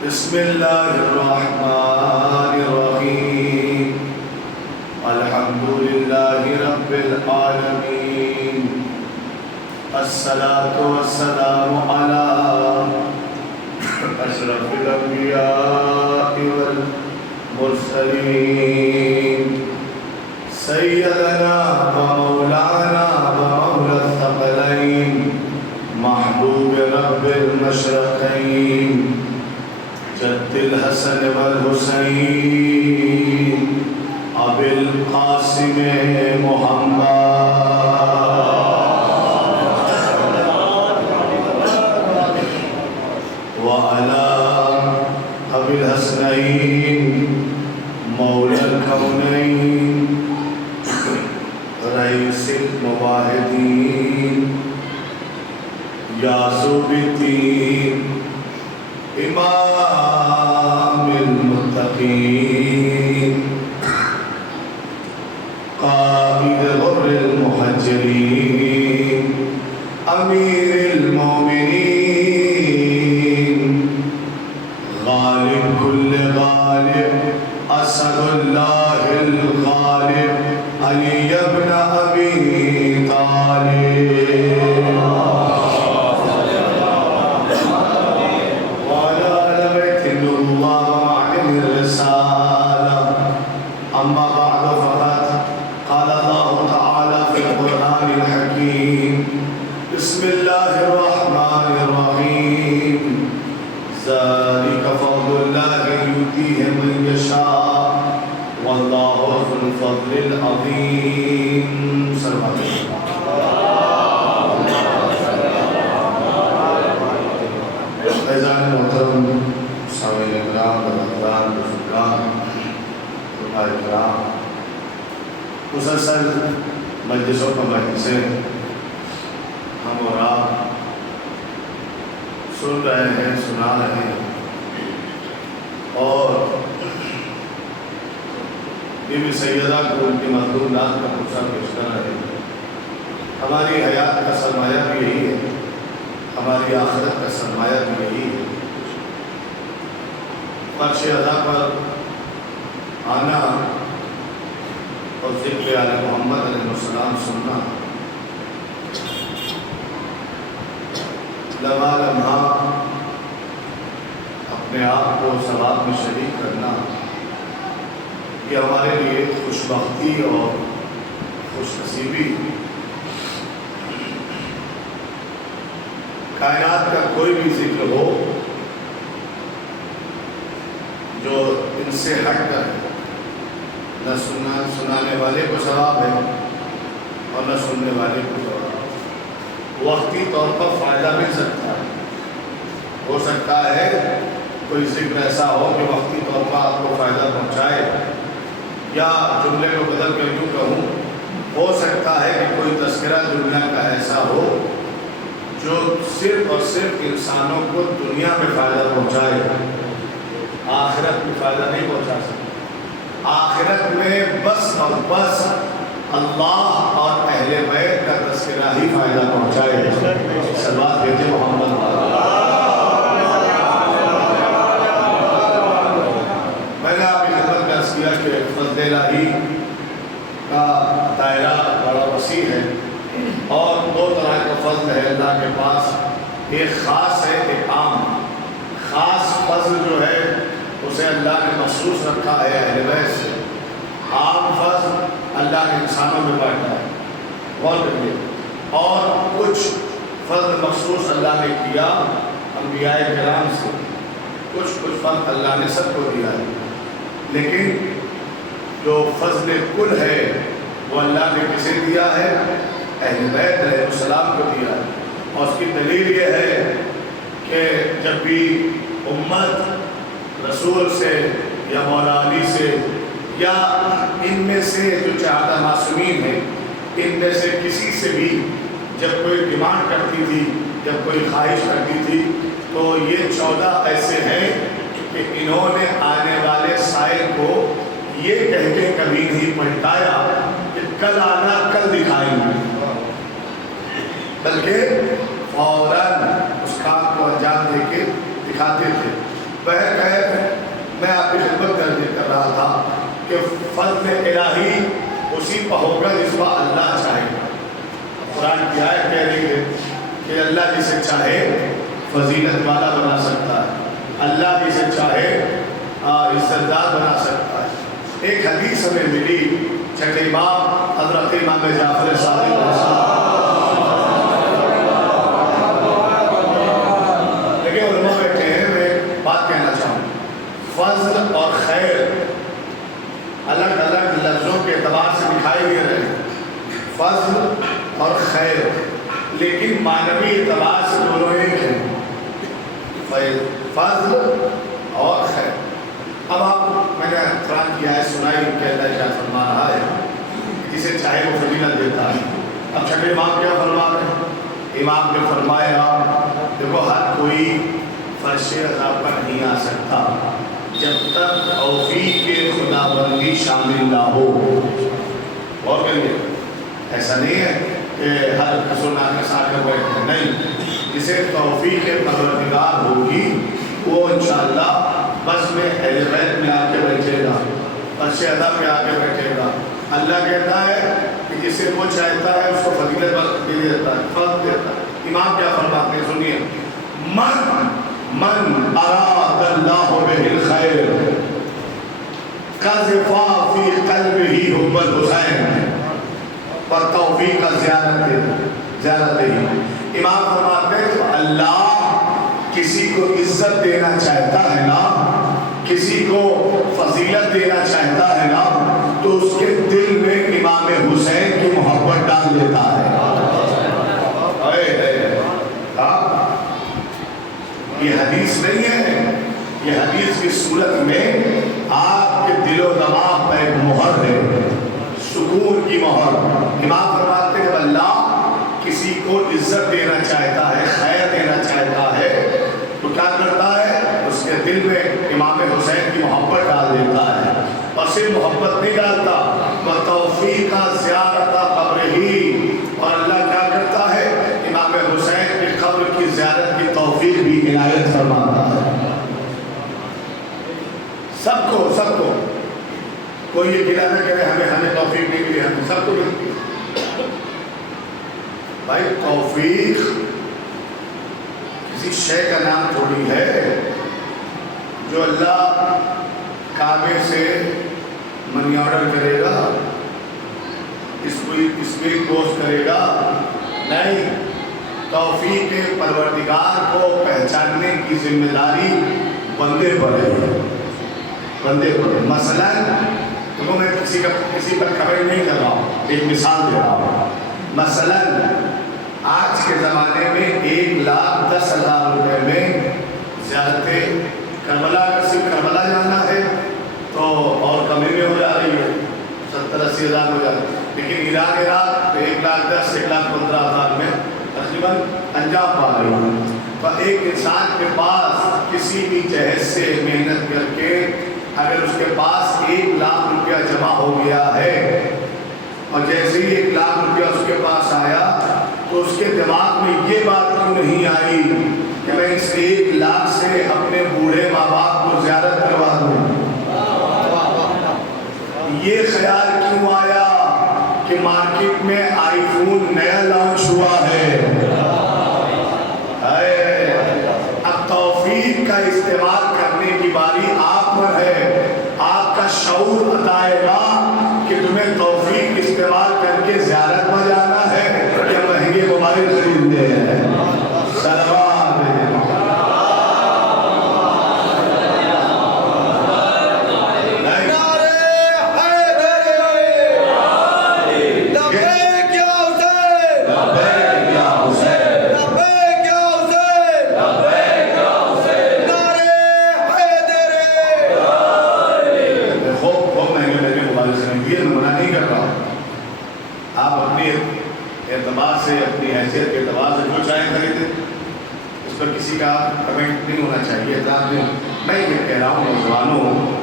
بسم اللہ الرحمن الرحیم الحمد للہ رب العالمین الصلاة والسلام علی اشرف الانبیاء والمرسلین سیدنا و مولانا و مولا الثقلین محبوب رب المشرقین جد الحسن والحسین ابی القاسم محمد وعلى ابی الحسنین مولا الکونین رئیس المواحدین یعصوب الدین امام المتقین قائد غر المحجرین امیر المومنین غالب کل غالب اسد اللہ الغالب علی ابن ابی طالب أما بعد فقد قال الله تعالى في القرآن الحكيم بسم الله الرحمن الرحيم ذلك فضل الله يؤتيه من يشاء والله ذو الفضل العظيم صلى الله عليه وسلم فیضان محترم سامعین اکرام بزرگان بزرگان اکرام مسلسل مجلسوں کا مجلسیں ہم اور آپ سن رہے ہیں سنا رہے ہیں اور بی بی سیدہ کو ان کی مخدوم نات کا قصہ پیش کر رہے ہیں۔ ہماری حیات کا سرمایہ بھی یہی ہے، ہماری آخرت کا سرمایہ بھی یہی ہے۔ فرش ادا پر آنا اور ذکر آل محمد علیہ السلام سننا، لمحہ لمحہ اپنے آپ کو ثواب میں شریک کرنا، یہ ہمارے لیے خوش بختی اور خوش نصیبی۔ کائنات کا کوئی بھی ذکر ہو جو ان سے ہٹ کر نہ سنانے والے کو ثواب ہے اور نہ سننے والے کو ثواب۔ وقتی طور پر فائدہ مل سکتا ہے، ہو سکتا ہے کوئی ذکر ایسا ہو کہ وقتی طور پر آپ کو فائدہ پہنچائے، یا جملے کو بدل کر یوں کہوں، ہو سکتا ہے کہ کوئی تذکرہ دنیا کا ایسا ہو جو صرف اور صرف انسانوں کو دنیا میں فائدہ پہنچائے، آخرت میں فائدہ نہیں پہنچا سکتا۔ آخرت میں بس اور بس اللہ اور اہل بیت کا تذکرہ ہی فائدہ پہنچائے۔ صلوات بھیجے محمد۔ میں نے آپ کی خدمت میں عرض کیا کہ فضل الہی کا دائرہ بڑا وسیع ہے، اور دو طرح کا فضل ہے اللہ کے پاس، ایک خاص ہے ایک عام۔ خاص فضل جو ہے اسے اللہ نے مخصوص رکھا ہے اہل بیت سے، عام فضل اللہ نے انسانوں میں بانٹا ہے، غور کریے۔ اور کچھ فضل مخصوص اللہ نے کیا انبیاء کرام سے، کچھ فضل اللہ نے سب کو دیا ہے، لیکن جو فضل کل ہے وہ اللہ نے کسے دیا ہے؟ اہل بیت علیہ السلام کو دیا ہے۔ اور اس کی دلیل یہ ہے کہ جب بھی امت رسول سے یا مولا علی سے یا ان میں سے جو چاہتا معصومین ہیں، ان میں سے کسی سے بھی جب کوئی ڈیمانڈ کرتی تھی، جب کوئی خواہش کرتی تھی، تو یہ 14 ایسے ہیں کہ انہوں نے آنے والے سائل کو یہ کہہ کے کبھی نہیں پلٹایا کہ کل آنا کل دکھائیں گے، بلکہ فوراً اس کام کو انجام دے کے دکھاتے تھے۔ بہرکیف میں آپ کی خدمت کر رہا تھا کہ فضل الہی اسی پر ہوگا جس پر اللہ چاہے گا۔ قرآن کی آیت کہہ رہی ہے کہ اللہ جسے چاہے فضیلت والا بنا سکتا ہے، اللہ جسے چاہے عزت دار بنا سکتا ہے۔ ایک حدیث ہمیں ملی چھٹے امام حضرت امام جعفر صادق علیہ السلام، لیکن علماء بیٹھے ہیں، میں بات کہنا چاہوں، فضل اور خیر الگ الگ لفظوں کے اعتبار سے دکھائی دے رہے ہیں، فضل اور خیر، لیکن معنوی اعتبار سے دونوں ایک ہیں، فضل اور خیر۔ اب آپ، میں نے قرآن کی آیت سنائی کہ اللہ کیا فرما رہا ہے، جسے چاہے وہ فضیلت دیتا ہے۔ اب چھٹے امام کیا فرما رہے ہیں؟ امام نے فرمایا دیکھو ہر کوئی فرش عذاب پر نہیں آ سکتا جب تک توفیق خدا بندی شامل نہ ہو۔ اور کریے، ایسا نہیں ہے کہ ہر کس و ناقص آ کر بیٹھے، نہیں، جسے توفیق پروردگار ہوگی وہ انشاءاللہ بس میں اہل بیت میں آ کے بیٹھے گا، فرش عذاب میں آ کے بیٹھے گا۔ اللہ کہتا ہے کہ جسے وہ چاہتا ہے اس کو فضیلت دے دیتا ہے، فضل دیتا ہے۔ امام کیا فرماتے ہیں سنیے، من اراد اللہ بہ الخیر قذف فی قلبہ حب الحسین والتوفیق زیارت ہی۔ امام فرماتے ہیں کہ اللہ کسی کو عزت دینا چاہتا ہے نا، کسی کو فضیلت دینا چاہتا ہے نا، تو اس کے دل میں امام حسین کی محبت ڈال دیتا ہے۔ یہ حدیث نہیں ہے، یہ حدیث کی صورت میں آپ کے دل و دماغ پر ایک مہر ہے، سکون کی مہر۔ امام فرماتے ہیں اللہ کسی کو عزت دینا چاہتا ہے، خیر دینا چاہتا ہے، تو کیا کرتا ہے؟ اس کے دل میں امام حسین کی محبت ڈال دیتا ہے، اور صرف محبت نہیں ڈالتا، وتوفیق زیارت قبرہ، اور اللہ کیا کرتا ہے؟ امام حسین کی قبر کی زیارت کی توفیق بھی عنایت فرماتا ہے۔ سب کو کوئی یہ گلا نہ کرے ہمیں توفیق نہیں ملی، ہمیں سب کو ملتی ہے۔ بھائی توفیق کسی شے کا نام تھوڑی ہے جو اللہ کعبے سے منی آرڈر کرے گا، اس پہ پوسٹ کرے گا، نہیں، توفیق پروردگار کو پہچاننے کی ذمہ داری بندے پر ہے، بندے پر۔ مثلا میں کسی پر کمنٹ نہیں کر رہا ہوں، ایک مثال دے رہا ہوں۔ مثلا آج کے زمانے میں 1,10,000 روپے میں زیارت کربلا، اگر صرف کربلا جانا ہے تو اور کمی میں ہو جا رہی ہے، 70-80 ہزار ہو جا رہی ہے، لیکن ایران عراق 1,10,000 1,15,000 میں تقریباً انجام پا رہی ہے۔ تو ایک انسان کے پاس کسی بھی جہیز سے محنت کر کے اگر اس کے پاس 1,00,000 روپیہ جمع ہو گیا ہے، اور جیسے ہی 1,00,000 روپیہ اس کے پاس آیا تو اس کے دماغ میں یہ بات کیوں نہیں آئی کہ میں اس 1,00,000 سے اپنے بوڑھے ماں باپ کو زیارت کروا دوں؟ یہ خیال کیوں آیا کہ مارکیٹ میں آئی فون نیا لانچ ہوا ہے؟ اب توفیق کا استعمال کرنے کی باری آپ پر ہے، آپ کا شعور بتائے گا کہ تمہیں توفیق استعمال کر کے زیارت میں جانا ہے یا مہنگے موبائل خریدنے ہیں۔ اپنی حیثیت کے اعتبار سے جو چاہیں خریدیں، اس پر کسی کا کمنٹ نہیں ہونا چاہیے، اعتراض نہیں۔ میں یہ کہہ رہا ہوں نوجوانوں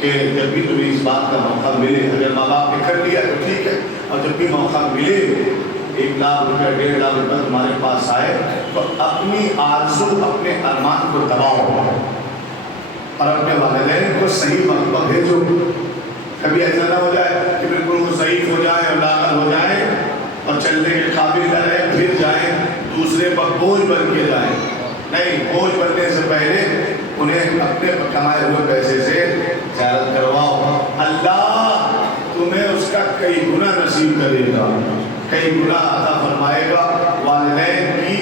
کہ جب بھی تمہیں اس بات کا موقع ملے، اگر ماں باپ نے کر لیا تو ٹھیک ہے، اور جب بھی موقع ملے 1,00,000 روپے 1,50,000 روپے تمہارے پاس آئے تو اپنی آرزو، اپنے ارمان کو دباؤ، اور اپنے والدین کو صحیح وقت پر بھیجو. کبھی ایسا نہ ہو جائے کہ بالکل وہ ضعیف ہو جائیں اور لاغر ہو جائیں اور چلنے کے قابل نہ رہے, پھر جائیں دوسرے پر بوجھ بن کے جائیں. نہیں, بوجھ بننے سے پہلے انہیں اپنے کمائے ہوئے پیسے سے زیارت کرواؤ. اللہ تمہیں اس کا کئی گنا نصیب کرے گا, کئی گنا عطا فرمائے گا والدین کی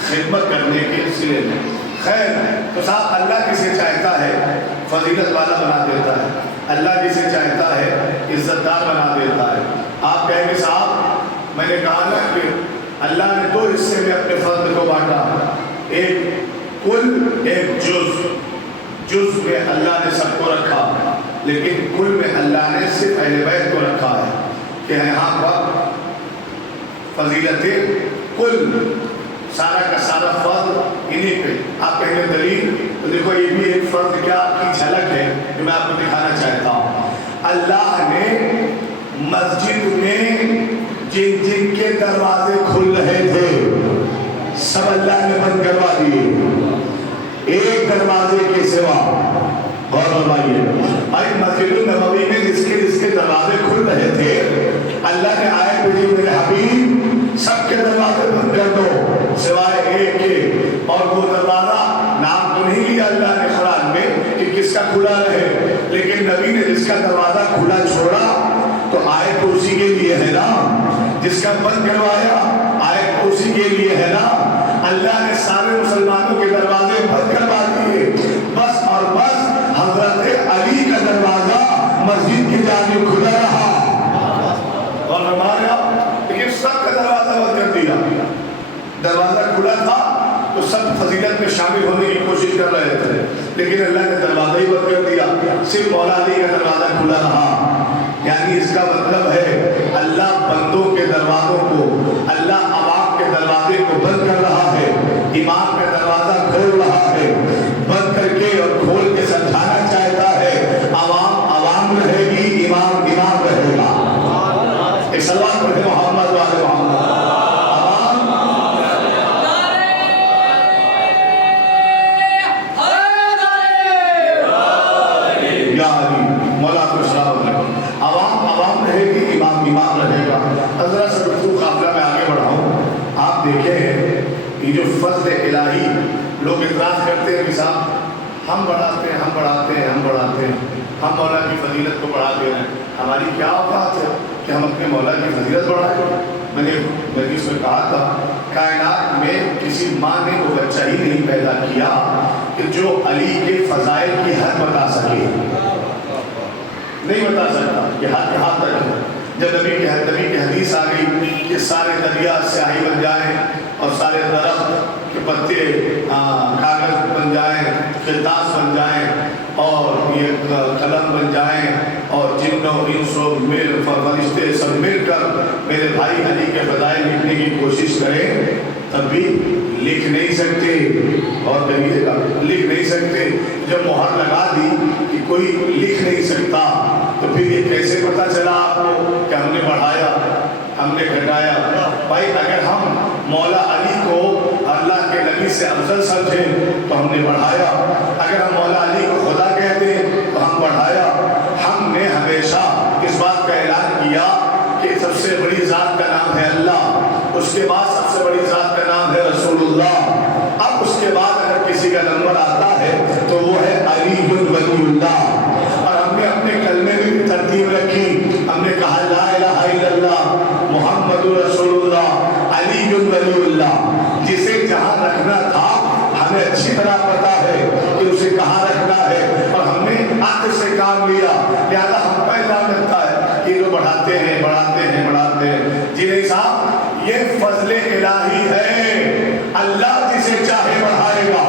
خدمت کرنے کے سلے میں. خیر, تو صاحب اللہ کسے چاہتا ہے فضیلت والا بنا دیتا ہے, اللہ جسے چاہتا ہے عزت دار بنا دیتا ہے. آپ کہیں گے صاحب میں نے کہا نا کہ اللہ نے 2 حصے میں اپنے فضل کو بانٹا, ایک کل ایک جز میں اللہ نے سب کو رکھا, لیکن کل میں اللہ نے صرف اہل بیت کو رکھا ہے کہ یہاں پر فضیلت کل سارا کا سارا فرض انہیں پہ. آپ کہیں گے دلیل, تو دیکھو یہ بھی ایک فرض کیا کی جھلک ہے جو میں آپ کو دکھانا چاہتا ہوں. اللہ نے مسجد میں جن جن کے دروازے کھل رہے تھے سب اللہ نے بند کروا دیے, ایک دروازے کے سوا. غور فرمائیے, آج مسجد النبوی میں جس کے دروازے کھل رہے تھے اللہ نے آئے بھیجی میرے حبیب سب کے دروازے بند کر دو سوائے ایک کے. اور وہ دروازہ نام تو نہیں لیا اللہ نے قرآن میں کہ کس کا کھلا رہے, لیکن نبی نے جس کا دروازہ کھلا چھوڑا تو آئے تو اسی کے لیے ہے نا, جس کا بند کروایا آئے تو اسی کے لیے ہے نا. اللہ نے سارے مسلمانوں کے دروازے بند کروا دیے, بس اور بس حضرت علی کا دروازہ مسجد کی جانب کھلا رہا. اور ہمارا لیکن سب کا دروازہ بند کر دیا. دروازہ کھلا تھا تو سب فضیلت میں شامل ہونے کی کوشش کر رہے تھے, لیکن اللہ نے دروازہ ہی بند کر دیا, صرف مولا علی کا دروازہ کھلا رہا. یعنی اس کا مطلب ہے اللہ بندوں کے دروازوں کو, اللہ عوام کے دروازے کو بند کر رہا ہے, امام کا دروازہ کھول رہا ہے. بند کر کے اور کھول کے سمجھانا چاہتا ہے عوام عوام رہے گی, امام امام رہے گا. ایک سلوات پڑھے محمد والے محمد. عوام رہے گی, امام امام رہے گا. ذرا سا گفتگو قافلہ میں آگے بڑھاؤں. آپ دیکھیں یہ جو فضل الہی لوگ اعتراض کرتے ہیں کہ صاحب ہم بڑھاتے ہیں ہم بڑھاتے ہیں ہم بڑھاتے ہیں, ہم مولا کی فضیلت کو بڑھا دے رہے ہیں, ہماری کیا اوقات ہے کہ ہم اپنے مولا کی فضیلت بڑھائیں. میں نے اس میں کہا تھا کائنات میں کسی ماں نے وہ بچہ ہی نہیں پیدا کیا کہ جو علی کے فضائل کی حد بتا سکے. نہیں بتا سکتا کہ حد کہاں تک ہے. جب نبی کی حدیث آ گئی کہ سارے دریا سیاہی بن جائیں اور سارے درخت کے پتے کاغذ بن جائیں, خرطاس بن جائیں اور یہ قلم بن جائیں اور جن و انس و فرشتے سب مل کر میرے بھائی علی کے فضائل لکھنے کی کوشش کریں, تب بھی لکھ نہیں سکتے. اور کہیے گا لکھ نہیں سکتے. جب مہر لگا دی کہ کوئی لکھ نہیں سکتا تو پھر یہ کیسے پتا چلا آپ کو کہ ہم نے بڑھایا ہم نے گھٹایا. بھائی اگر ہم مولا علی کو اللہ کے نبی سے افضل سمجھیں تو ہم نے بڑھایا, اگر ہم مولا علی کو خدا کہتے ہیں تو ہم بڑھایا. ہم نے ہمیشہ اس بات کا اعلان کیا کہ سب سے بڑی ذات کا نام ہے اللہ, اس کے بعد سب سے بڑی ذات کا نام ہے رسول اللہ. اب اس کے بعد اگر کسی کا نمبر آتا ہے تو وہ ہے علی ولی اللہ. اور ہم نے اپنے کلمے میں بھی ترتیب رکھی, ہم نے کہا لا الہ الا اللہ محمد رسول اللہ علی ولی اللہ. جسے جہاں رکھنا تھا ہمیں اچھی طرح پتا ہے کہ اسے کہاں رکھنا ہے, اور ہم نے عقل سے کام لیا. لہٰذا ہم کا اعلان رکھتا ہے کہ جو بڑھاتے ہیں بڑھاتے ہیں بڑھاتے ہیں. جی نہیں صاحب, یہ فضل الہی ہے. اللہ جسے چاہے بڑھائے گا,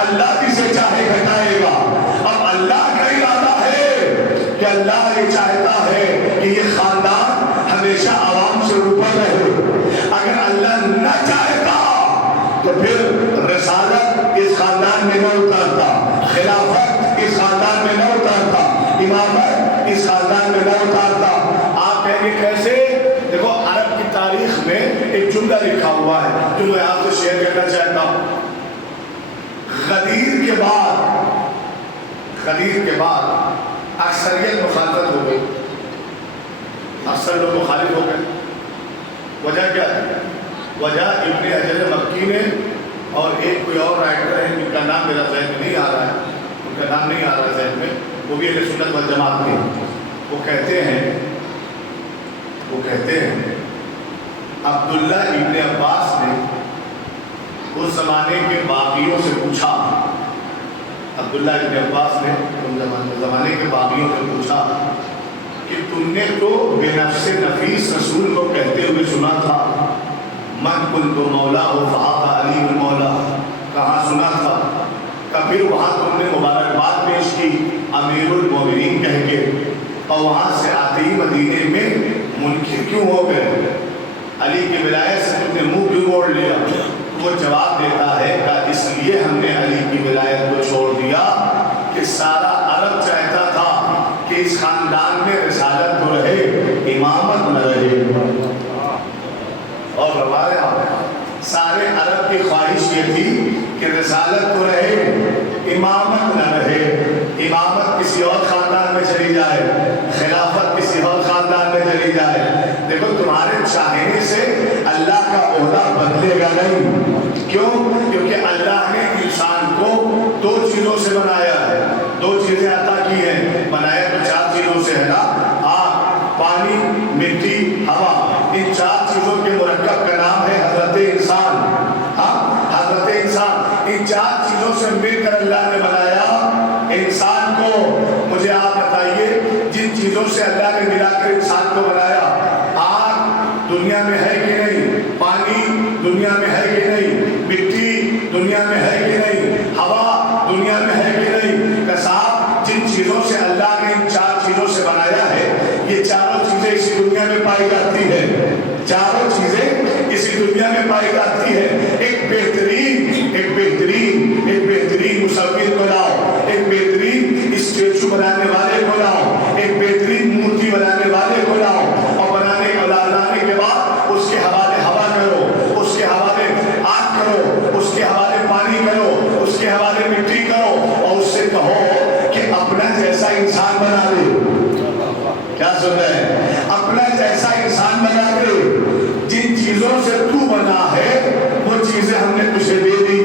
اللہ جسے چاہے گھٹائے گا. اب اللہ کا ارادہ ہے کہ اللہ یہ چاہتا ہے کہ یہ خاندان ہمیشہ عوام سے اوپر رہے. اگر اللہ نہ چاہتا تو پھر رسالت اس خاندان میں نہ اترتا, خلافت اس خاندان میں نہ اترتا, امامت اس خاندان میں نہ اترتا. آپ کہیں گے کیسے؟ دیکھو عرب کی تاریخ میں ایک جملہ لکھا ہوا ہے جو میں آپ سے شیئر کرنا چاہتا ہوں. غدیر کے بعد خلیج کے بعد اکثریت مخالفت ہو گئی، اکثر لوگ مخالف ہو گئے۔ وجہ کیا ہے؟ وجہ ابن حجر مکی نے اور ایک کوئی اور رائٹر ہے جن کا نام میرا ذہن میں نہیں آ رہا ہے، ان کا نام نہیں آ رہا ہے ذہن میں، وہ بھی اہل سنت والجماعت کے، وہ کہتے ہیں عبداللہ ابن عباس نے اس زمانے کے باغیوں سے پوچھا، عبداللہ ابن عباس نے اس زمانے کے باغیوں سے پوچھا کہ تم نے تو بے نفس نفیس رسول کو کہتے ہوئے سنا تھا من کنت مولا ہو فہذا علی المولا، کہاں سنا تھا؟ کہ پھر وہاں تم نے مبارکباد پیش کی امیر المومنین کہہ کے، اور وہاں سے آتے ہی مدینے میں منکر کیوں ہو گئے؟ علی کی ولایت سے تم نے منہ کیوں موڑ لیا؟ وہ جواب دیتا ہے کہ اس لیے ہم نے علی کی ولایت کو چھوڑ دیا کہ سارا عرب چاہتا تھا کہ اس خاندان میں رسالت تو رہے، امامت نہ رہے۔ اور روایہ سارے عرب کی خواہش یہ تھی کہ رسالت تو رہے، امامت نہ رہے، امامت کسی اور خاندان میں چلی جائے، خلافت کسی اور خاندان میں چلی جائے۔ دیکھو تمہارے چاہنے سے اللہ کا عہدہ بدلے گا نہیں، کیوں؟ کیونکہ اللہ نے انسان کو دو چیزوں سے بنایا ہے، دو چیزیں عطا کی ہیں، بنایا تو چار چیزوں سے ہے نا، آگ، پانی، مٹی، ہوا، ان چار چیزوں کے مرکب کا نام ہے حضرت انسان۔ حضرت انسان، ان چار چیزوں سے مل کر اللہ نے بنایا انسان کو۔ مجھے آپ بتائیے جن چیزوں سے اللہ نے ملا کر انسان کو بنایا، آگ دنیا میں ہے کہ نہیں؟ پانی دنیا میں ہے کہ نہیں؟ مٹی دنیا میں ہے کہ نہیں؟ ہوا دنیا میں ہے کہ نہیں؟ کساب، جن چیزوں سے اللہ نے ان چار چیزوں سے بنایا ہے، یہ چاروں چیزیں اسی دنیا میں پائی جاتی ہے، چاروں چیزیں اسی دنیا میں پائی جاتی ہے۔ ایک بہترین مصور کو لاؤ، ایک بہترین اسٹیچو بنانے والے کو لاؤ، ایک بہترین مورتی بنانے والے کو لاؤ، اور لانے کے بعد اس کے حوالے ہوا کرو، اس کے حوالے آگ کرو، اس کے حوالے پانی کرو، اس کے حوالے مٹی کرو، اور اس سے کہو کہ اپنا جیسا انسان بنا دے۔ کیا سن رہے ہیں؟ اپنا جیسا انسان بنا دے، جن چیزوں سے تو بنا ہے وہ چیزیں ہم نے تجھے دے دی،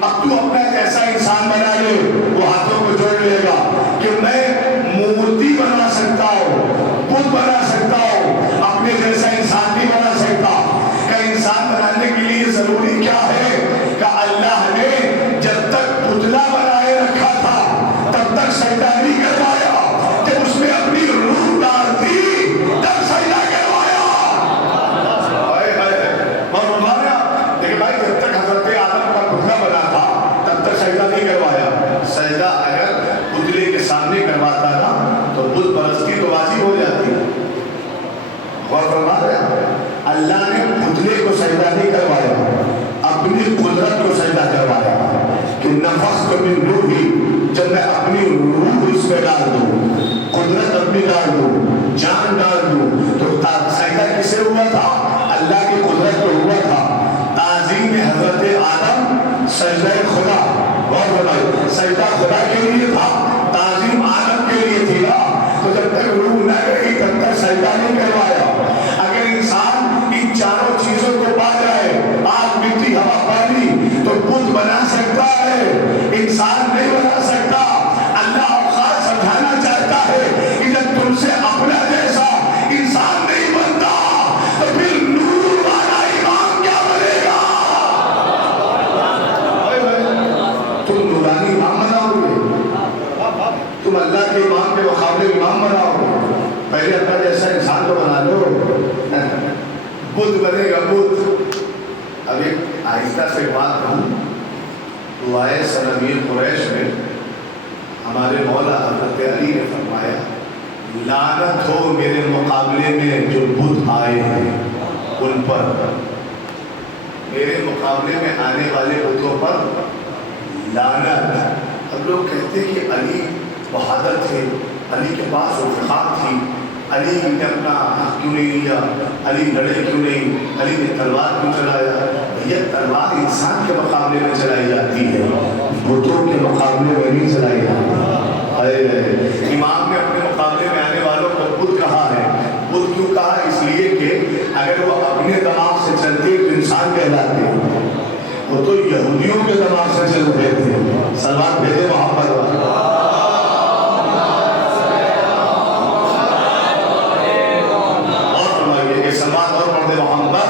اب تو اپنا جیسا انسان بنا لے۔ وہ ہاتھوں کو جوڑ لے گا کہ میں مورتی بنا سکتا ہوں، بت بنا سکتا ہوں، اپنے جیسا انسان نہیں بنا سکتا۔ کہ انسان بنانے کے لیے ضروری کیا ہے؟ کہ اللہ نے جب تک پتلا بنائے رکھا تھا تب تک سجدہ نہیں کروایا، جب اس میں اپنی روح ڈال دی تب سجدہ کروایا۔ لیکن بھائی جب تک حضرت آدم کا پتلا بنا تھا تب تک سجدہ نہیں کروایا۔ سجدہ اگر پتلے کے سامنے کرواتا نا تو بت پرستی تو واجب ہو جاتی ہے۔ غور فرما رہے ہیں؟ اللہ نے پتلے کو سجدہ نہیں کروایا، اپنی قدرت کو سجدہ کروایا کہ نفخت من روحی، جب میں اپنی روح اس میں ڈال دوں، قدرت اپنی ڈال دوں، جان ڈال دوں، تو سجدہ کسے ہوا تھا؟ اللہ کی قدرت کو ہوا تھا۔ تعظیم حضرت آدم سجدہ خدا، غور فرمائے، سجدہ خدا کے لیے تھا، تعظیم آدم کے لیے تھی نا، تو جب تک روح نہ گئی تب تک سجدہ نہیں کروایا۔ اگر انسان ان چاروں چیزوں کو پا جائے، آگ، مٹی، ہوا، پانی، تو بت بنا سکتا ہے، انسان نہیں بنا سکتا۔ اللہ اوقات سمجھانا چاہتا ہے کہ جب تم سے اپنا جیسا انسان نہیں بنتا تو پھر نور والا امام کیا بنے گا؟ تم نورانی امام بناؤ گے، تم اللہ کے امام کے مقابلے امام بناؤ گے، پہلے اپنا جیسا انسان کو بنا لو، بت بنے گا بت۔ اب ایک آہستہ سے بات کہوں، دعائے سنمیر قریش میں ہمارے مولا حضرت علی نے فرمایا لعنت ہو میرے مقابلے میں جو بت آئے ہیں ان پر، میرے مقابلے میں آنے والے بتوں پر لعنت۔ اب لوگ کہتے ہیں کہ علی بہادر تھے، علی کے پاس وفاق تھی، علی نے اپنا حق کیوں نہیں لیا، علی لڑے کیوں نہیں، علی نے تلوار کیوں چلایا؟ یہ تلوار انسان کے مقابلے میں چلائی جاتی ہے، بتوں کے مقابلے میں نہیں چلائی جاتی۔ امام نے اپنے مقابلے میں آنے والوں کو بدھ کہا ہے. بدھ کیوں کہا؟ اس لیے کہ اگر وہ اپنے دماغ سے چلتے تو انسان کہلاتے ہیں. وہ تو یہودیوں کے دماغ سے چل رہے تھے. سلمان بھیجے وہاں پر اور فرمائیے کہ سلمان اور پڑھ دے وہاں پر.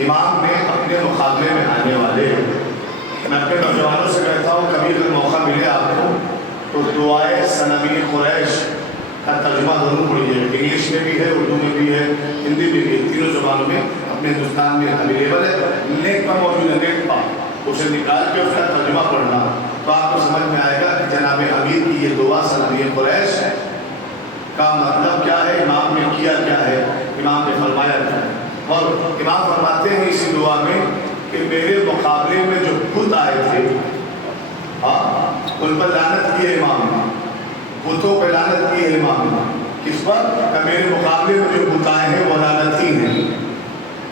امام نے اپنے مقابلے میں آنے والے، میں اپنے نوجوانوں سے کہتا ہوں کبھی اگر موقع ملے آپ کو تو دعائے سنبی قریش کا ترجمہ ضرور پڑھیے. انگلش میں بھی ہے، اردو میں بھی ہے، ہندی میں بھی ہے، تینوں زبانوں میں اپنے ہندوستان میں اویلیبل ہے. نیٹ پر موجود ہے، نیٹ پر اسے نکال کے اس کا ترجمہ پڑھنا تو آپ کو سمجھ میں آئے گا کہ جناب امیر کی یہ دعا سنبی قریش کا مطلب کیا ہے، امام نے کیا کیا ہے، امام نے فرمایا کیا ہے. اور امام فرماتے ہیں اسی دعا میں کہ میرے مقابلے میں جو بت آئے تھے ان پر لعنت کی ہے امام نے. بتوں پہ لعنت کی ہے امام نے. کس پر؟ کہ میرے مقابلے میں جو بت آئے ہیں وہ لعنتی ہیں.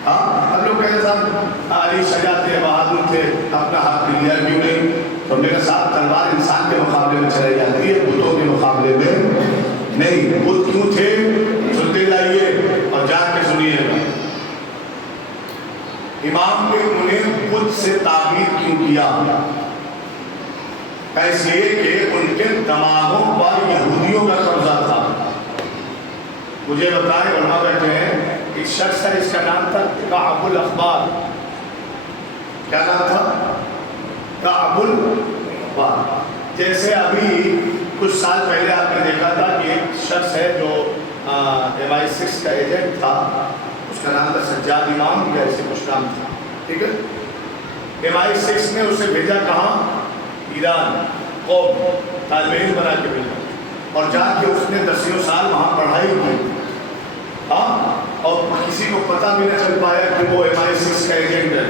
ہم لوگ کہتے صاحب علی شجاع تھے، بہادر تھے، اپنا ہاتھ لیا کیوں نہیں؟ تو میرے ساتھ تلوار انسان کے مقابلے میں چلائی جاتی ہے، بتوں کے مقابلے میں نہیں. بت کیوں تھے سنتے جائیے اور جان کے سنیے گا. امام نے انہیں خود سے تعبیر کیوں کیا؟ اس لیے کہ ان کے دماغوں پر یہودیوں کا قبضہ تھا. مجھے بتائیں، علماء بیٹھے ہیں، ایک شخص ہے جس کا نام تھا کعب الاحبار. کیا نام تھا؟ کعب الاحبار. جیسے ابھی کچھ سال پہلے آپ نے دیکھا تھا کہ ایک شخص ہے جو MI6 کا ایجنٹ تھا، اس کا نام تھا سجاد امام، یا ایسے کچھ نام تھا. ٹھیک ہے، MI6 نے اسے بھیجا کہاں؟ ایران. قوم طالب علم بنا کے بھیجا اور جا کے اس نے 10 سال وہاں پڑھائی کی. اور کسی کو پتہ بھی نہ چل پایا کہ وہ MI6 کا ایجنٹ ہے.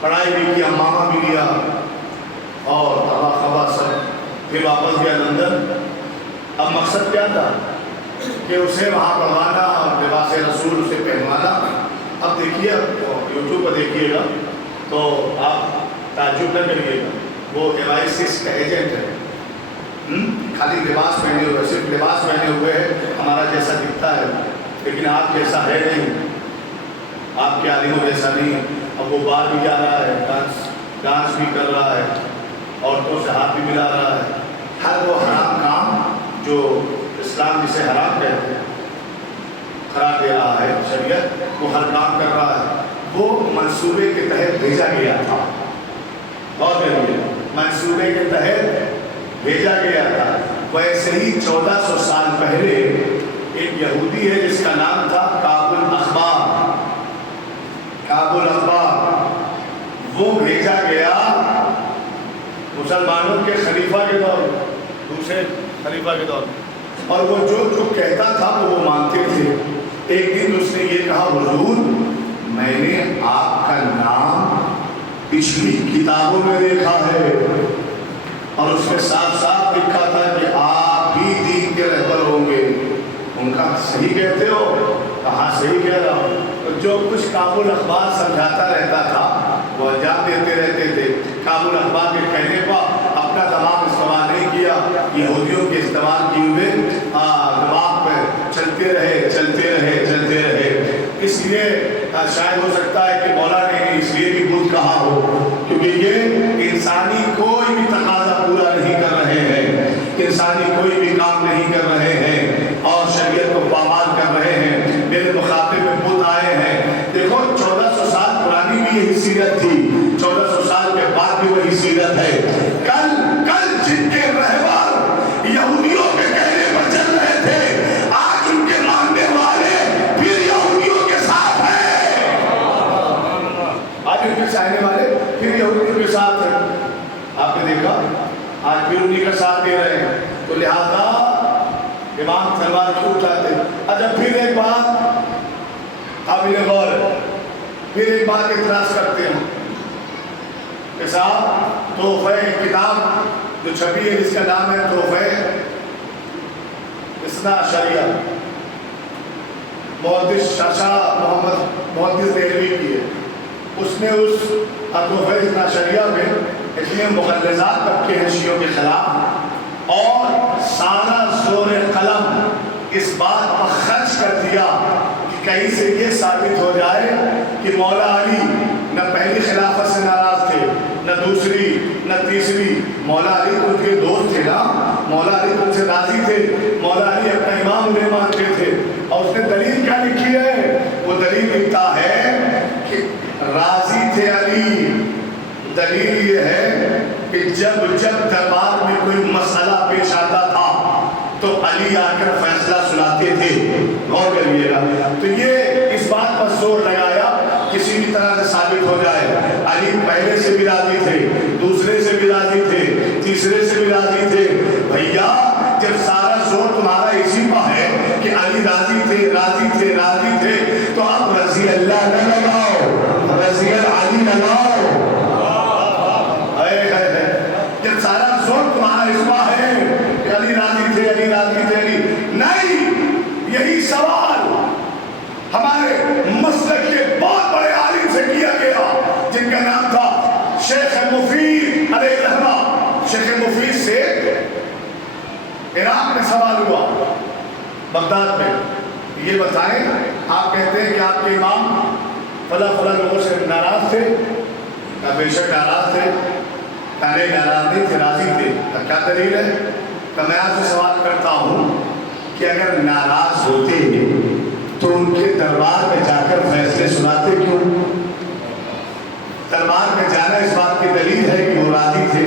پڑھائی بھی کیا، ماما بھی لیا اور ابا خبا سب. پھر واپس گیا لندن. اب مقصد کیا تھا؟ کہ اسے وہاں پڑھوانا اور لباس رسول اسے پہنوانا. اب دیکھیے، یوٹیوب پر دیکھیے گا تو آپ تعجب نہ کریے گا، وہ MI6 کا ایجنٹ ہے. خالی لباس پہنے ہوئے، صرف لباس پہنے ہوئے ہے، ہمارا جیسا دکھتا ہے لیکن آپ جیسا ہے نہیں، آپ کے عالموں جیسا نہیں. اب وہ بال بھی جا رہا ہے، ڈانس بھی کر رہا ہے، عورتوں سے ہاتھ بھی ملا رہا ہے. ہر وہ حرام کام جو اسلام جسے حرام کہتے ہیں، قرار دے رہا ہے شریعت، وہ ہر کام کر رہا ہے. وہ منصوبے کے تحت بھیجا گیا تھا. اور منصوبے کے تحت بھیجا گیا تھا. ویسے ہی 1400 سال پہلے ایک یہودی ہے جس کا نام تھا کعب الاحبار. کعب الاحبار وہ بھیجا گیا مسلمانوں کے خلیفہ کے دور میں، دوسرے خلیفہ کے دور میں، اور وہ جو کہتا تھا وہ مانتے تھے. ایک دن اس نے یہ کہا، حضور میں نے آپ کا نام پچھلی کتابوں میں دیکھا ہے اور اس میں صاف صاف لکھا تھا کہ آپ ہی دین کے رہبر ہوں گے. ان کا صحیح کہتے ہو؟ کہاں صحیح کہہ رہا ہوں. جو کچھ کعب الاحبار سمجھاتا رہتا تھا وہ انجام دیتے رہتے تھے. کعب الاحبار کے کہنے پر اپنا دماغ استعمال نہیں کیا، یہودیوں کے استعمال کیے ہوئے دماغ پہ چلتے رہے. اس لیے شاید ہو سکتا ہے کہ مولا نے اس لیے بھی بدھ کہا ہو کیونکہ یہ انسانی کوئی بھی تقاضا پورا نہیں کر رہے ہیں، انسانی کوئی بھی کام نہیں کر رہے ہیں اور شریعت کو پامال کر رہے ہیں. میرے مخاطب میں بدھ آئے ہیں. دیکھو 1400 سال پرانی بھی یہی سیرت تھی، 1400 سال کے بعد بھی وہی سیرت ہے. کل جن کے رہبر یہودیوں کے کہنے پر چل رہے تھے، آج ان کے ماننے والے پھر یہودیوں کے ساتھ ہیں. آج ان کے چاہنے والے پھر یہودیوں کے ساتھ ہیں. آپ نے دیکھا آج پھر انہی کا ساتھ دے رہے ہیں. تو لہذا امام تلوار کیوں اٹھاتے؟ اچھا پھر ایک بات قابل غور ہے، پھر ایک بات اعتراض کرتے ہیں. کہ صاحب تحفہ کتاب جو چھپی ہے جس کا نام ہے تحفہ اثنا عشریہ، محدث شاہ محمد محدث دہلوی کی ہے. اس نے اس تحفہ اثنا عشریہ میں اتنے مغلظات رکھے ہیں شیعوں کے خلاف، اور سارا زور قلم اس بات پر خرچ کر دیا کہ کہیں سے یہ ثابت ہو جائے کہ مولا علی نہ پہلی خلافت سے ناراض تھے، نہ دوسری، نہ تیسری. مولا علی ان کے دوست تھے نا، مولا علی ان سے راضی تھے، مولا علی اپنا امام انہیں مانتے تھے. اور اس نے دلیل کیا لکھی ہے؟ وہ دلیل لکھتا ہے کہ راضی تھے علی. دلیل یہ ہے کہ جب دربار میں کوئی مسئلہ پیش آتا تھا تو علی آ کر فیصلہ سناتے تھے. غور کریے گا. تو یہ اس بات پر زور لگایا کسی بھی طرح سے ثابت ہو جائے علی پہلے سے بھی راضی تھے، دوسرے سے بھی راضی تھے، تیسرے سے بھی راضی تھے. بھیا جب سارا زور تمہارا اسی پر ہے کہ علی راضی تھے راضی تھے راضی تھے، تو اب رضی اللہ نہ لگاؤ، رضی علی لگاؤ. جب سارا زور تمہارا اس پر ہے کہ علی راضی تھے علی راضی تھے علی نہیں. یہی سوال ہمارے مسلک کے بہت بڑے عالم سے کیا گیا جن کا نام تھا شیخ مفید علیہ الرحمہ. شیخ مفید سے عراق میں سوال ہوا، بغداد میں. یہ بتائیں آپ کہتے ہیں کہ آپ کے امام فلاں فلاں لوگوں سے ناراض تھے؟ بے شک ناراض تھے. نہیں ناراض نہیں تھے، راضی تھے. کیا دلیل ہے؟ کہ میں آپ سے سوال کرتا ہوں کہ اگر ناراض ہوتے تو ان کے دربار میں جا کر فیصلے سناتے کیوں؟ دربار میں جانا اس بات کی دلیل ہے کہ وہ راضی تھے.